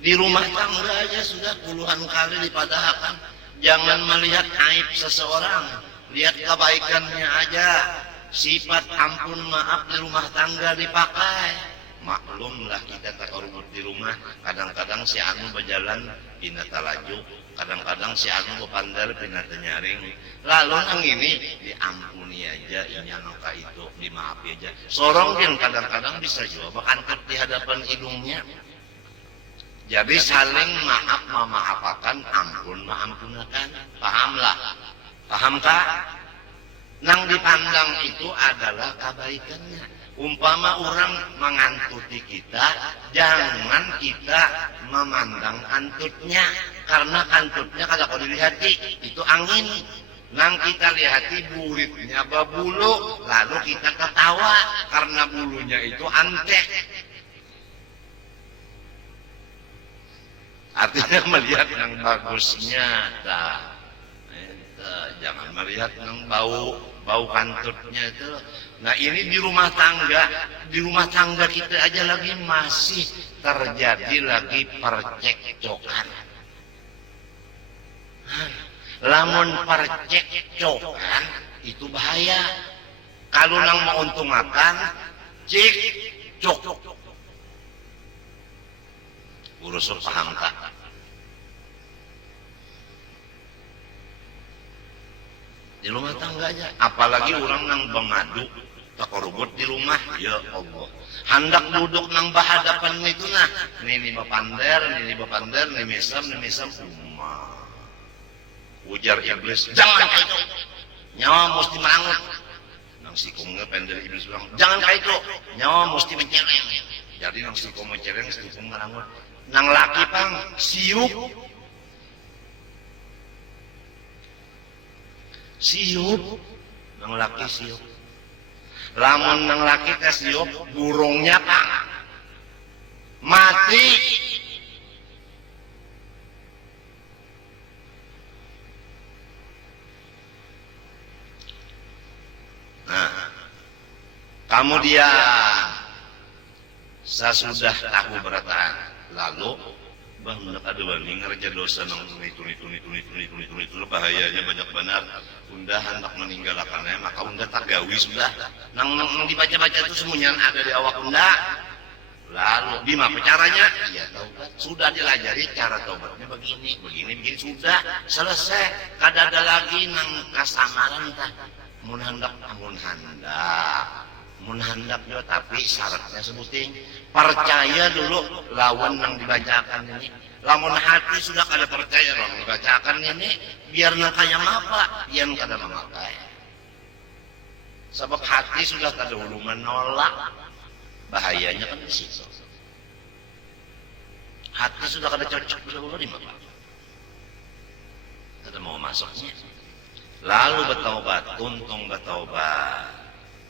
Di rumah tangga aja sudah puluhan kali dipadahkan. Jangan melihat aib seseorang, lihat kebaikannya aja. Sifat ampun maaf di rumah tangga dipakai. Maklumlah kita tak urut di rumah, kadang-kadang si anu berjalan pindah talaju, kadang-kadang si anu berpandar pindah nyaring. Lalu nang ini diampuni aja, ini angka itu dimaafi aja. Sorong kan kadang-kadang bisa juga berkantor di hadapan hidungnya. Jadi saling maaf memaafakan, ampun maampunakan. Pahamlah? Paham kah? Nang dipandang itu adalah kebaikannya. Umpama orang mengantuti kita, jangan kita memandang antutnya, karena antutnya kada kau dilihati, itu angin. Nang kita lihati buritnya berbulu, lalu kita ketawa karena bulunya itu antek. Artinya melihat yang bagusnya, jangan melihat yang bau kantutnya itu. Nah ini di rumah tangga kita aja lagi masih terjadi lagi percekcokan. Lamun percekcokan itu bahaya. Kalau nang mau untung makan, cek cok. Urus paham tak? Di rumah tangga aja, apalagi orang nang bengadu tak korubut di rumah, ya Allah. Hendak duduk nang bahadapan itu nah, ini bapander, ini mesam, ujar iblis, jangan kayak itu, nyawa mesti merangut. Nang sikungnya pendel iblis bilang, jangan kayak itu, nyawa mesti mencereng. Jadi nang sikum mencereng, sikum merangut. Nang laki pang siup, nang laki siup. Lamun nang laki teh siup, burungnya pang mati. Nah, kemudian sesudah tahu berataan, lalu bang ada bani ngerja dosa nang itu bahayanya banyak benar. Unda hendak meninggalkannya, maka unda tagawi sudah. Nang dibaca-baca itu semuanya ada di awak unda. Lalu gimana caranya? Ya taubat. Sudah dilajari cara taubatnya begini sudah selesai. Kada ada lagi nang kasamaran tah. Mun hendak juga, tapi syaratnya sebuting percaya dulu lawan yang dibacakan ini. Lamun hati sudah kada percaya orang dibacakan ini, biar nakanya apa, biar kada memakai. Sebab hati sudah kada hulu menolak, bahayanya kan di situ. Hati sudah kada cocok dulu di mana? Kada mau masuknya. Lalu bertaubat, tuntung bertaubat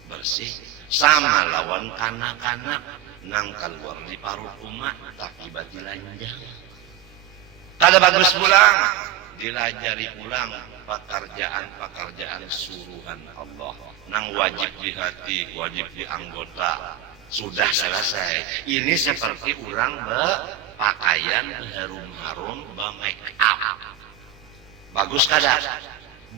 bersih sama lawan kanak-kanak nang keluar di paruh umat tapi bati lanjang. Kada bagus pulang, dilajari pulang pekerjaan suruhan Allah. Nang wajib di hati, wajib di anggota, sudah selesai. Ini seperti orang berpakaian harum-harum, bermake up. Bagus kada?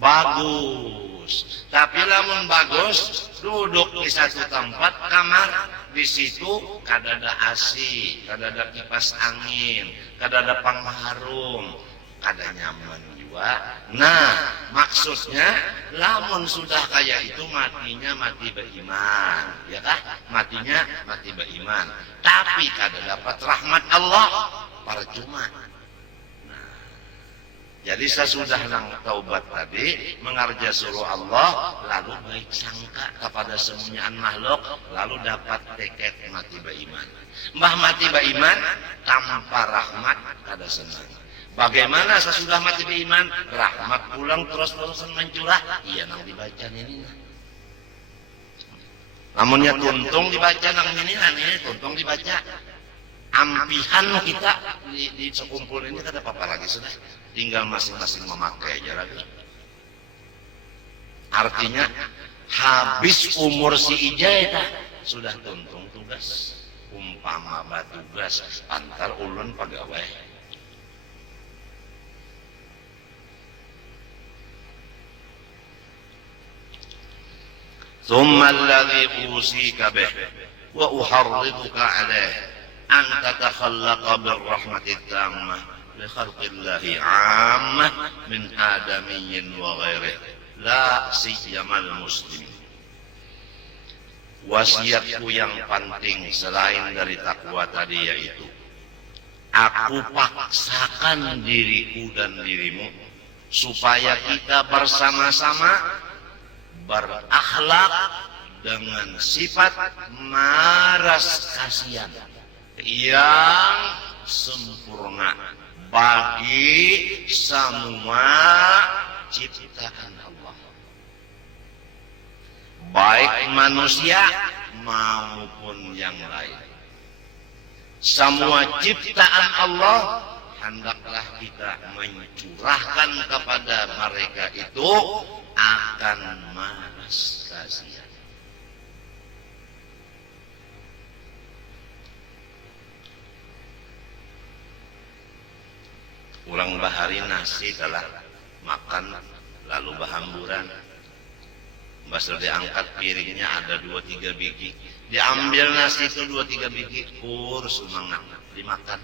Bagus. Tapi lamun bagus, duduk di satu tempat kamar, di situ kada ada AC, kada ada kipas angin, kada ada pengharum, kada nyaman juga. Nah, maksudnya lamun sudah kayak itu matinya mati beriman, ya kah? Matinya mati beriman. Tapi kada dapat rahmat Allah, percuma. Jadi sesudah nang taubat tadi mengarja suruh Allah, lalu baik sangka kepada semuanya makhluk, lalu dapat tiket mati beriman. Mbah mati beriman tanpa rahmat kada senang. Bagaimana sesudah mati beriman rahmat pulang terus-terusan mencurah? Iya nang dibaca ini. Namunnya tuntung dibaca nang ini tuntung dibaca. Ampihan kita di sekumpul ini kada apa-apa lagi sudah. Tinggal masing-masing memakai aja lagi. Artinya habis umur si Ijaya sudah tuntung tugas. Umpama batugas antar ulun pegawai. Tsumma alladhi usika bih wa uharriduka alaih an tatakhallaqa birrahmatit tammah لخلق الله عامة من آدمي وغيره لا سيما المسلمين. Wasiatku yang penting selain dari takwa tadi yaitu aku paksakan diriku dan dirimu supaya kita bersama-sama berakhlak dengan sifat maras kasihan yang sempurna bagi semua ciptaan Allah, baik manusia maupun yang lain. Semua ciptaan Allah hendaklah kita mencurahkan kepada mereka itu akan maras kasihan. Urang bahari nasi telah makan lalu bahamburan, basel diangkat piringnya ada 2-3 biji, diambil nasi itu 2-3 biji, semangat dimakan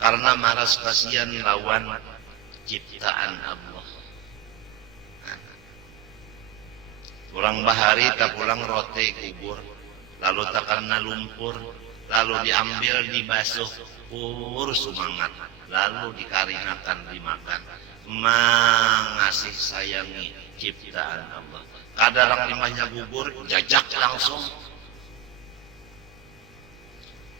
karena maras kasihan lawan ciptaan Allah. Urang bahari tak pulang roti kubur, lalu takana lumpur, lalu diambil dibasuh, semangat, lalu dikarinakan dimakan, mengasih sayangi ciptaan Allah. Kadarang limahnya gugur, jajak langsung.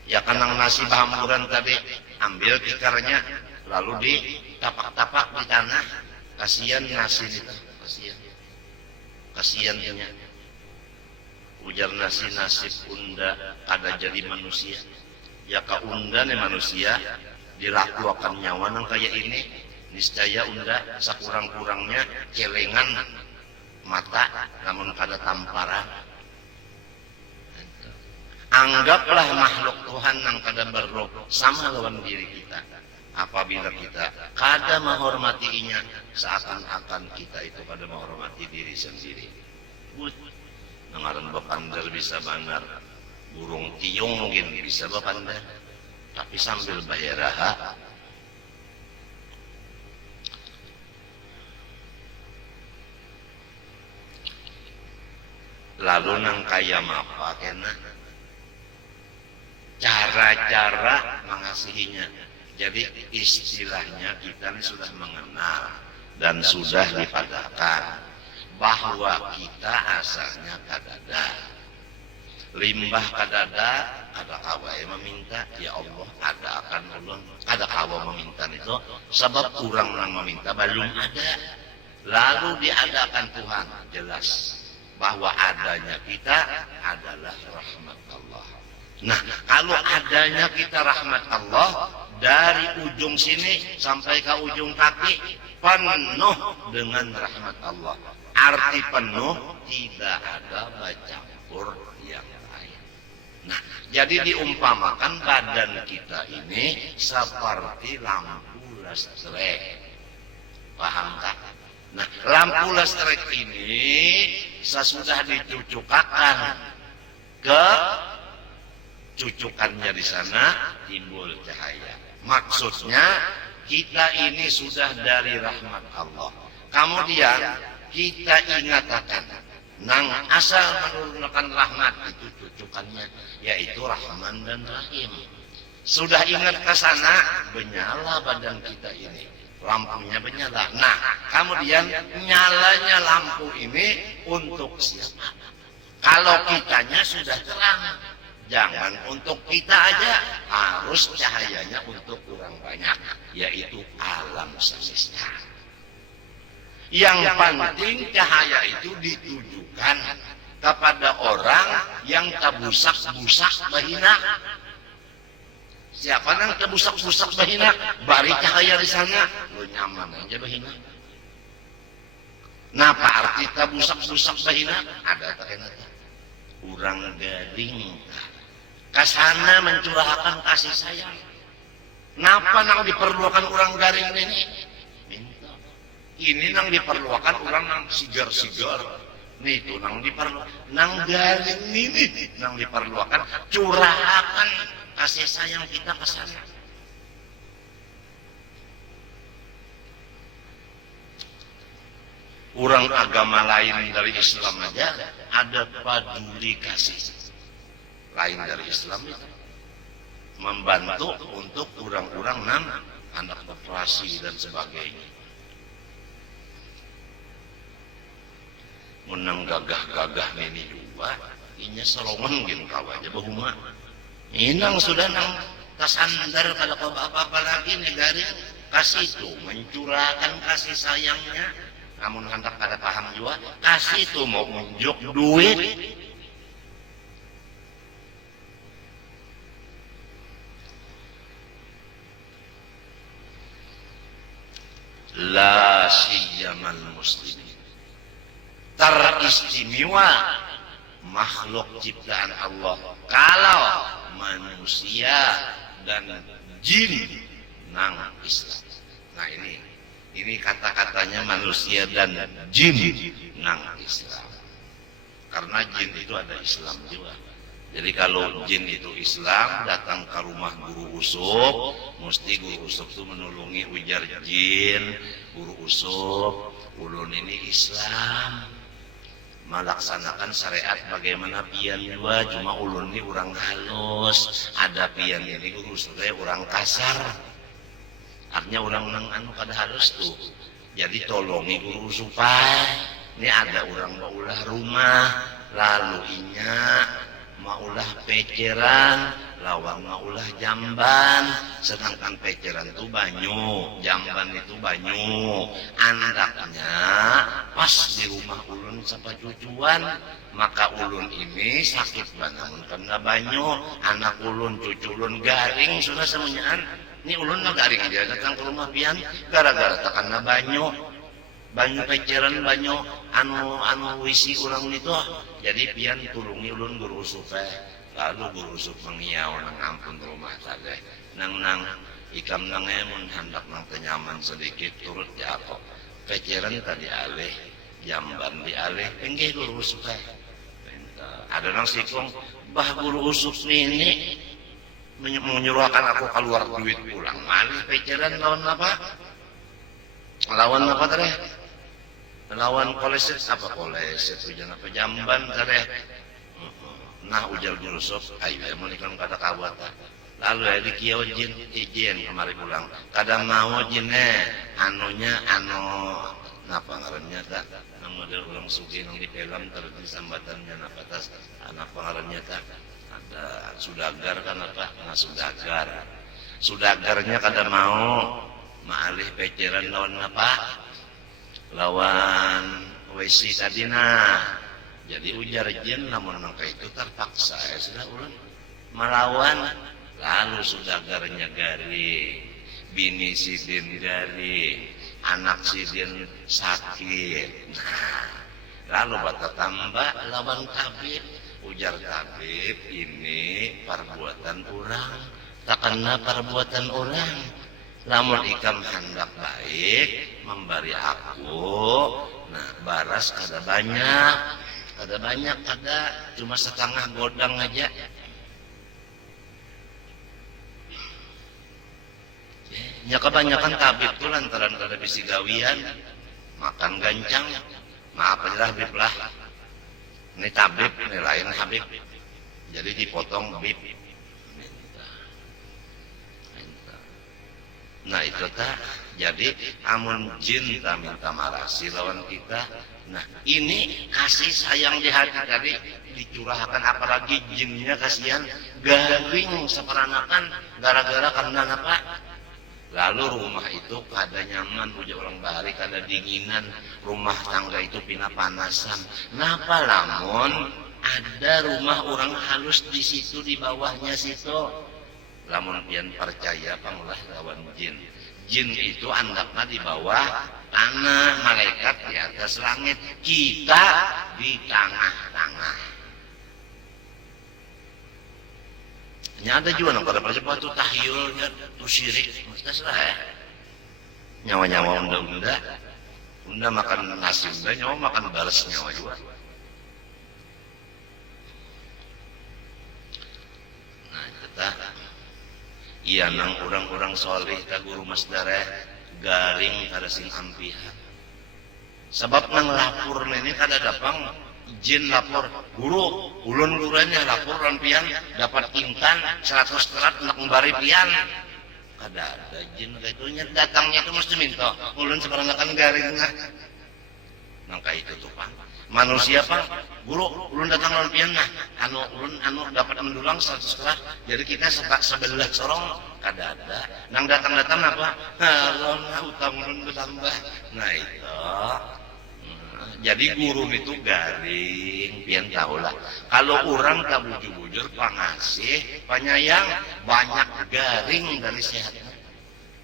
Ya kanang nasi bahamburan tadi, ambil tikarnya, lalu ditapak-tapak di tanah. Kasihan nasi itu, kasihannya. Ujar nasi nasib unda kada jadi manusia. Ya ka unda nih manusia dilakukan nyawa nang kayak ini, niscaya unda sakurang-kurangnya celengan mata namun kada tamparan. Anggaplah makhluk Tuhan nang kada berroh sama lawan diri kita. Apabila kita kada menghormatinya, seakan-akan kita itu kada menghormati diri sendiri. Nangaran bapandar bisa bandar, burung tiung mungkin bisa bapandar, tapi sambil bayar raha. Lalu nang kaya apa kena cara-cara mengasihinya. Jadi istilahnya kita ini sudah mengenal dan sudah dipadahkan bahwa kita asalnya kadada, limbah kadada, ada kawa yang meminta, ya Allah ada akan ulun, ada kawa meminta itu sebab kurang yang meminta belum ada, lalu diadakan Tuhan. Jelas bahwa adanya kita adalah rahmat Allah. Nah, kalau adanya kita rahmat Allah, dari ujung sini sampai ke ujung kaki penuh dengan rahmat Allah. Arti penuh, tidak ada bacampur yang lain. Nah, jadi diumpamakan badan kita ini seperti lampu listrik. Paham tak? Nah, lampu listrik ini sesudah dicucukkan ke cucukannya di sana timbul cahaya. Maksudnya kita ini sudah dari rahmat Allah. Kemudian kita ingatakan nang asal menurunkan rahmat itu cucukannya, yaitu Rahman dan Rahim. Sudah ingat ke sana, menyala badan kita ini. Lampunya menyala. Nah, kemudian nyalanya lampu ini untuk siapa? Kalau kitanya sudah terang, jangan untuk kita aja, harus cahayanya untuk orang banyak, yaitu alam semesta. Yang penting cahaya itu ditujukan kepada orang yang terbusak-busak bahina. Siapa yang terbusak-busak bahina? Bari cahaya di sana, lu nyaman aja bahina. Napa arti terbusak-busak bahina? Ada terkenal. Urang gading kasana mencurahkan kasih sayang. Napa nang diperlukan orang garing ini? Minta. Ini nang diperlukan orang nang sigar-sigar. Nih itu nang diperlukan. Nang garing ini nang diperlukan. Curahkan kasih sayang kita ke sana. Orang agama lain dari Islam aja ada peduli kasih. Lain dari Islam itu membantu untuk orang-orang nan anak operasi dan sebagainya. menang gagah-gagah nini dua inya solongan gin kawaja bahuma inang sudah nang tasandar kalau kau apa-apa lagi negari kasih itu mencurahkan kasih sayangnya namun hendak pada paham juga kasih itu mau unjuk duit la siyamal muslimin teristimewa makhluk ciptaan Allah kalau manusia dan jin nang Islam. Nah ini kata-katanya manusia dan jin nang Islam. Karena jin itu ada Islam juga. Jadi kalau jin itu Islam datang ke rumah guru usuk, mesti guru usuk itu menolongi ujar jin, guru usuk, ulun ini Islam. Melaksanakan syariat bagaimana pian juga, cuma ulun ini orang halus, ada pian ini guru usuknya orang kasar. Artinya orang nang anu kada halus tuh. Jadi tolongi guru usupay. Ini ada orang maulah rumah, lalu inya maulah peceran, lawang maulah jamban, sedangkan peceran itu banyu, jamban itu banyu. Andaknya pas di rumah ulun sampai cucuan, maka ulun ini sakit banget karena banyu, anak ulun, cucu ulun garing sudah semuanya. Ini ulun na garing dia datang ke rumah pian gara-gara takana banyu peceran banyu anu wisi urang itu jadi pian tulungi ulun guru usuk lalu guru usuk mengiau nang ampun rumah tadi nang ikam nang emun hendak nang tenyaman sedikit turut ya apa peceran tadi alih jamban di alih penggih guru usuk ada nang sikong bah guru usuk ini menyuruhkan aku keluar duit pulang malih peceran lawan apa tadi lawan koleset apa koleset ujian apa jamban tadi nah ujar jurusop ayo mau nikah kada kawata lalu ya di kiau jin izin kemari pulang kada mau jinnya anunya napa ngarannya tak nang model ulang sugi nang di film terus di sambatannya napa tas anak pengarannya tak ada sudagar kan apa nah sudagarnya kada mau maalih peceran lawan apa lawan wesi tadi nah jadi ujar jin namun nangka itu terpaksa sudah ulun melawan lalu sudagarnya garing bini sidin garing anak sidin sakit nah lalu bata tambah lawan tabib ujar tabib ini perbuatan orang tak kena perbuatan orang lamun ikam hendak baik memberi aku nah baras ada banyak ada cuma setengah godang aja ya kebanyakan tabib tuh lantaran kada bisi gawian makan gancang maaf aja lah bib lah ini tabib ini lain habib jadi dipotong bib nah itu tak jadi amun jin tak minta marasi lawan kita nah ini kasih sayang di hati tadi dicurahkan apalagi jinnya kasihan garing seperanakan gara-gara karena apa lalu rumah itu kada nyaman ujar orang bahari kada dinginan rumah tangga itu pina panasan napa lamun ada rumah orang halus di situ di bawahnya situ lamun pian percaya pangulah lawan jin itu andakna di bawah tanah malaikat di atas langit kita di tengah-tengah nyata juga nang pada percaya tu tahyulnya tu syirik terserah ya nyawa-nyawa unda makan nasi unda nyawa makan balas nyawa juga nah kita iya nang orang-orang soleh ka guru masdareh garing kada sing ampihan sebab nang lapor ini kada dapang jin lapor guru ulun gurunya lapor pian dapat intan 100 kerat nak membari pian kada ada jin kaitunya datangnya itu mesti minta ulun seperangakan garing nang ka itu tuh pang Manusia Pak, guru ulun datang lawan pian nah, anu dapat mendulang 100 kerah, jadi kita sebelah sorong kadada. Nang datang apa? Lawan utang ulun bertambah. Nah itu. Jadi guru itu garing, pian tahulah. Kalau orang tak bujur-bujur pangasih, penyayang, banyak garing dari sehatnya.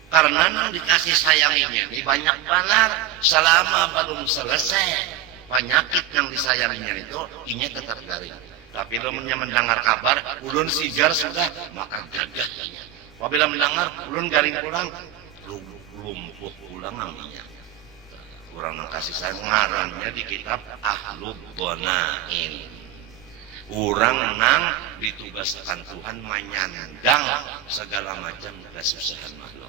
Karena nang dikasih sayanginya ini banyak banar selama belum selesai. Penyakit yang disayanginya itu inya tetap garing. Tapi lamunnya mendengar kabar ulun sigar sudah, maka gagah inya. Apabila mendengar ulun garing pulang, lumpuh pulang aminya. Kurang kasih sayang ngarannya di kitab Ahlud Dhanain. Urang nang ditugaskan Tuhan menyandang segala macam kesusahan makhluk.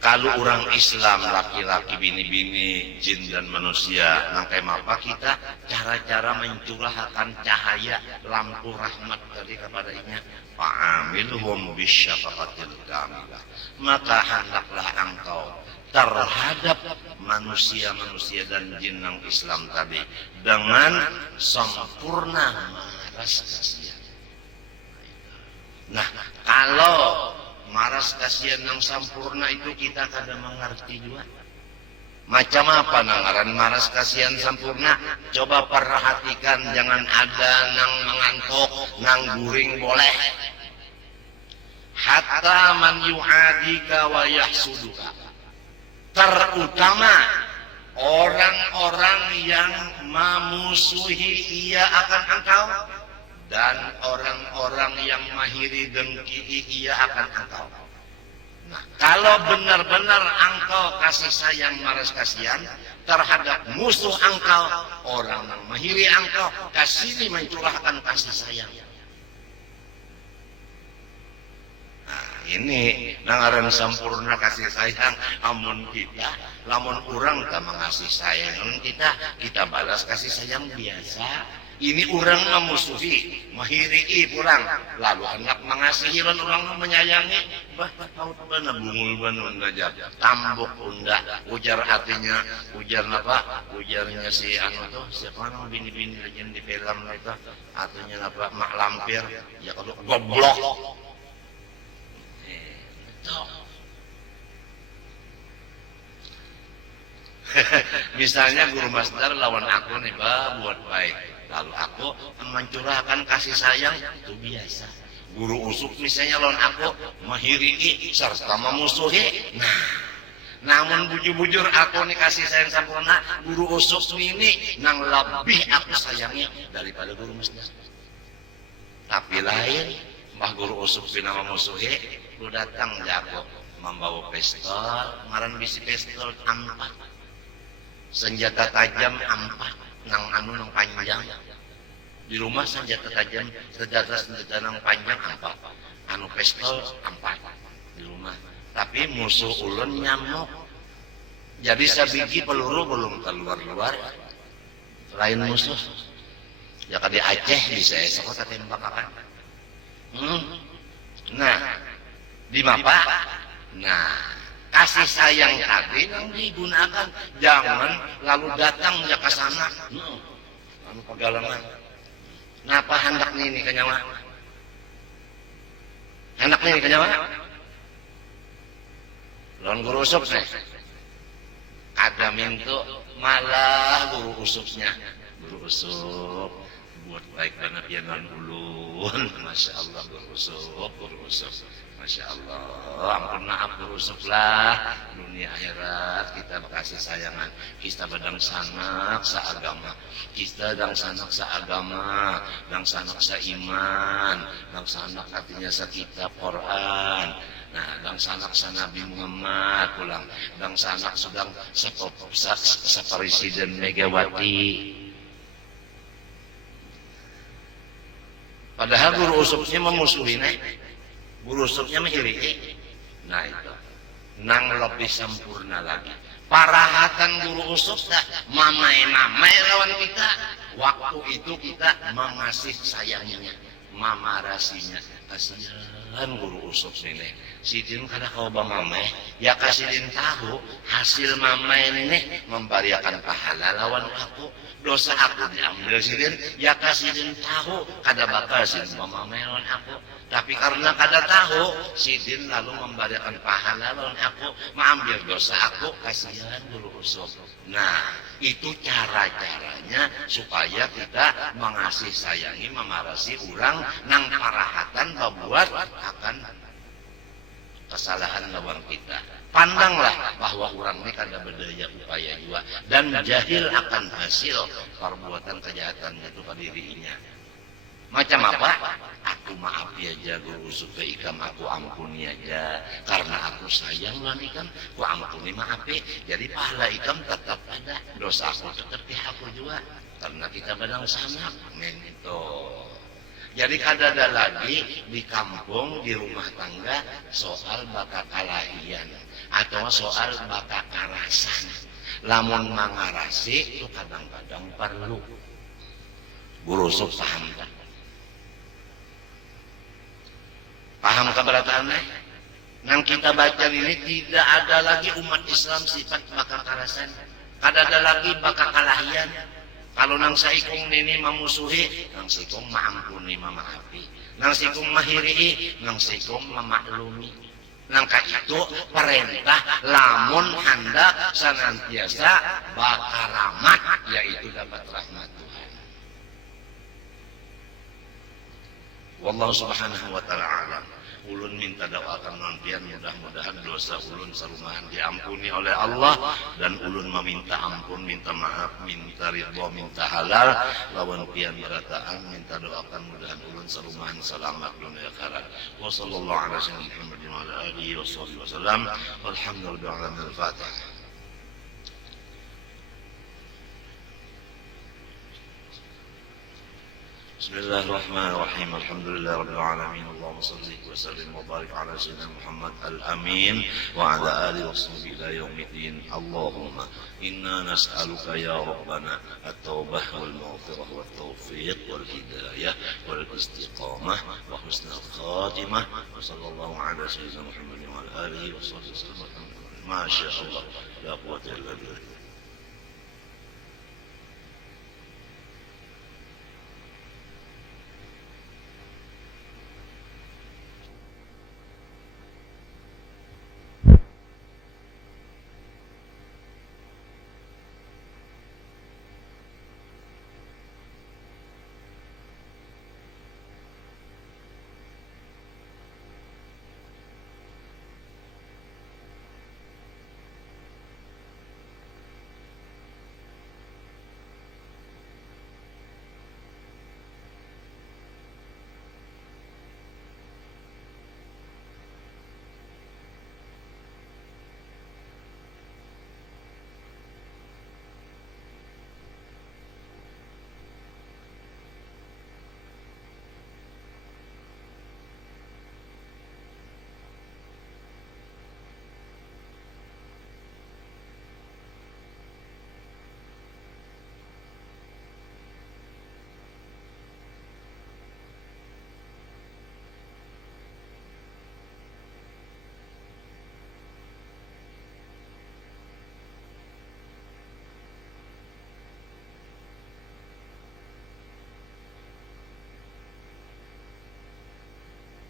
Kalau orang Islam, laki-laki, bini-bini, jin dan manusia, nangkai apa kita cara-cara mencurahkan cahaya lampu rahmat dari kepadanya. Fa'amilhum bisyafaqatil kamilah. Maka hendaklah engkau terhadap manusia-manusia dan jin yang Islam tadi dengan sempurna maras kasihan. Nah, kalau maras kasihan yang sempurna itu kita kada mengerti juga. Macam apa nangaran maras kasihan sempurna? Coba perhatikan, jangan ada nang mengantuk, nang guring boleh. Hatta man yu'adika wa yahsuduka. Terutama orang-orang yang memusuhi ia akan engkau, dan orang-orang yang mahiri dengki ia akan engkau. Nah, kalau benar-benar engkau kasih sayang maras kasihan terhadap musuh engkau, orang yang mahiri engkau, kasih mencurahkan kasih sayang. Nah, ini nangaran sempurna kasih sayang. Amun kita, lamun orang tak mengasih sayang kita balas kasih sayang biasa. Ini orang memusuhi, mahiri pulang, lalu hendak mengasihi dan orang menyayangi, tahu benar bungul benar gajah, tambuk unda, ujar hatinya, ujar apa? Ujarnya si anu tuh, siapa nama bini-bini legend di film itu, artinya apa? Mak lampir, ya kalau goblok. Misalnya guru masdar lawan aku nih, buat baik. Lalu aku mencurahkan kasih sayang, itu biasa. Guru usuk misalnya lawan aku mahiri serta memusuhi. Nah, namun bujur-bujur aku nih kasih sayang sempurna, guru usuk ini nang lebih aku sayangi daripada guru masdar. Tapi lain, mbah guru usuk bina memusuhi, lu datang jago membawa pistol, ngaran bisi pistol 4. Senjata tajam 4. Nang anu nang panjang di rumah senjata tajam, senjata nang panjang 4, anu pistol 4 di rumah. Tapi musuh ulun nyamuk, jadi sabiji peluru belum keluar lain musuh ya di Aceh bisa esok kita tembak akan. Nah di mapa, nah kasih sayang tadi yang digunakan, jangan lalu datang ya ke sana anu pegalangan. Napa hendak ini kenyawa? Hendak ini kenyawa? Lawan guru usuk nih. Ada mintu malah guru usuknya. Guru usuk buat baik karena pianan ulun. Masya Allah guru usuk. Masya Allah, ampun maaf berusuklah dunia akhirat kita berkasih sayangan. Kita badang sanak seagama, kita dang sanak seagama, dang sanak seiman, dang sanak artinya sekitab Quran. Nah, dang sanak Nabi Muhammad pulang, dang sanak sedang sepresiden Megawati. Padahal guru usuknya memusuhi guru usuknya mahiri. Nah itu nang lebih sempurna lagi parahatan guru usuk tak mamai lawan kita. Waktu itu kita mengasih sayanginya, mamarasinya kasihan guru usuk nenek sidin kada kau mameh ya kasidin tahu hasil mameh nenek memberiakan pahala lawan aku dosa aku diambil sidin ya kasidin tahu kada bakal sidin mameh lawan aku tapi karena kada tahu sidin lalu memberiakan pahala lawan aku mengambil dosa aku kasihan guru usuk. Nah itu cara-caranya supaya kita mengasih sayangi memarasi orang nang parahatan membuat akan kesalahan lawan kita. Pandanglah bahwa orang ini kada berdaya upaya juga dan jahil akan hasil perbuatan kejahatannya itu pada dirinya. Macam apa? Aku maafi aja guru usuk ke ikam aku ampuni aja karena aku sayang lawan ikam aku ampuni maafi jadi pahala ikam tetap ada dosa aku tetap di aku juga karena kita badang sama men itu. Jadi kada ada lagi di kampung di rumah tangga soal bakal kalahian atau soal bakal karasan. Lamun mangarasi itu kadang-kadang perlu guru usuk paham tak? Paham keberataannya? Yang kita baca ini tidak ada lagi umat Islam sifat bakal karasan. Kada ada lagi bakal kalahian. Kalau nang saikung nini memusuhi, nang saikung maampuni mamaafi. Nang saikung mahiri, nang saikung memaklumi. Nang itu perintah lamun hendak senantiasa bakal rahmat, yaitu dapat rahmat Tuhan. Wallahu subhanahu wa ta'ala alam. Ulun minta doakan nantian mudah-mudahan dosa ulun sarumahan diampuni oleh Allah dan ulun meminta ampun, minta maaf, minta ridho, minta halal lawan pian berataan minta doakan mudahan ulun sarumahan selamat dunia akhirat. Wa sallallahu ala sayyidina Muhammad wa ala alihi wasallam. Walhamdulillah al-Fatihah. بسم الله الرحمن الرحيم الحمد لله رب العالمين اللهم صل وسلم وبارك على سيدنا محمد الأمين وعلى آله وصحبه إلى يوم الدين. اللهم إنا نسألك يا ربنا التوبة والمغفرة والتوفيق والهداية والاستقامة وحسن الخاتمة وصلى الله على سيدنا محمد وعلى آله وصحبه وسلم. ما شاء الله لا قوة إلا بالله.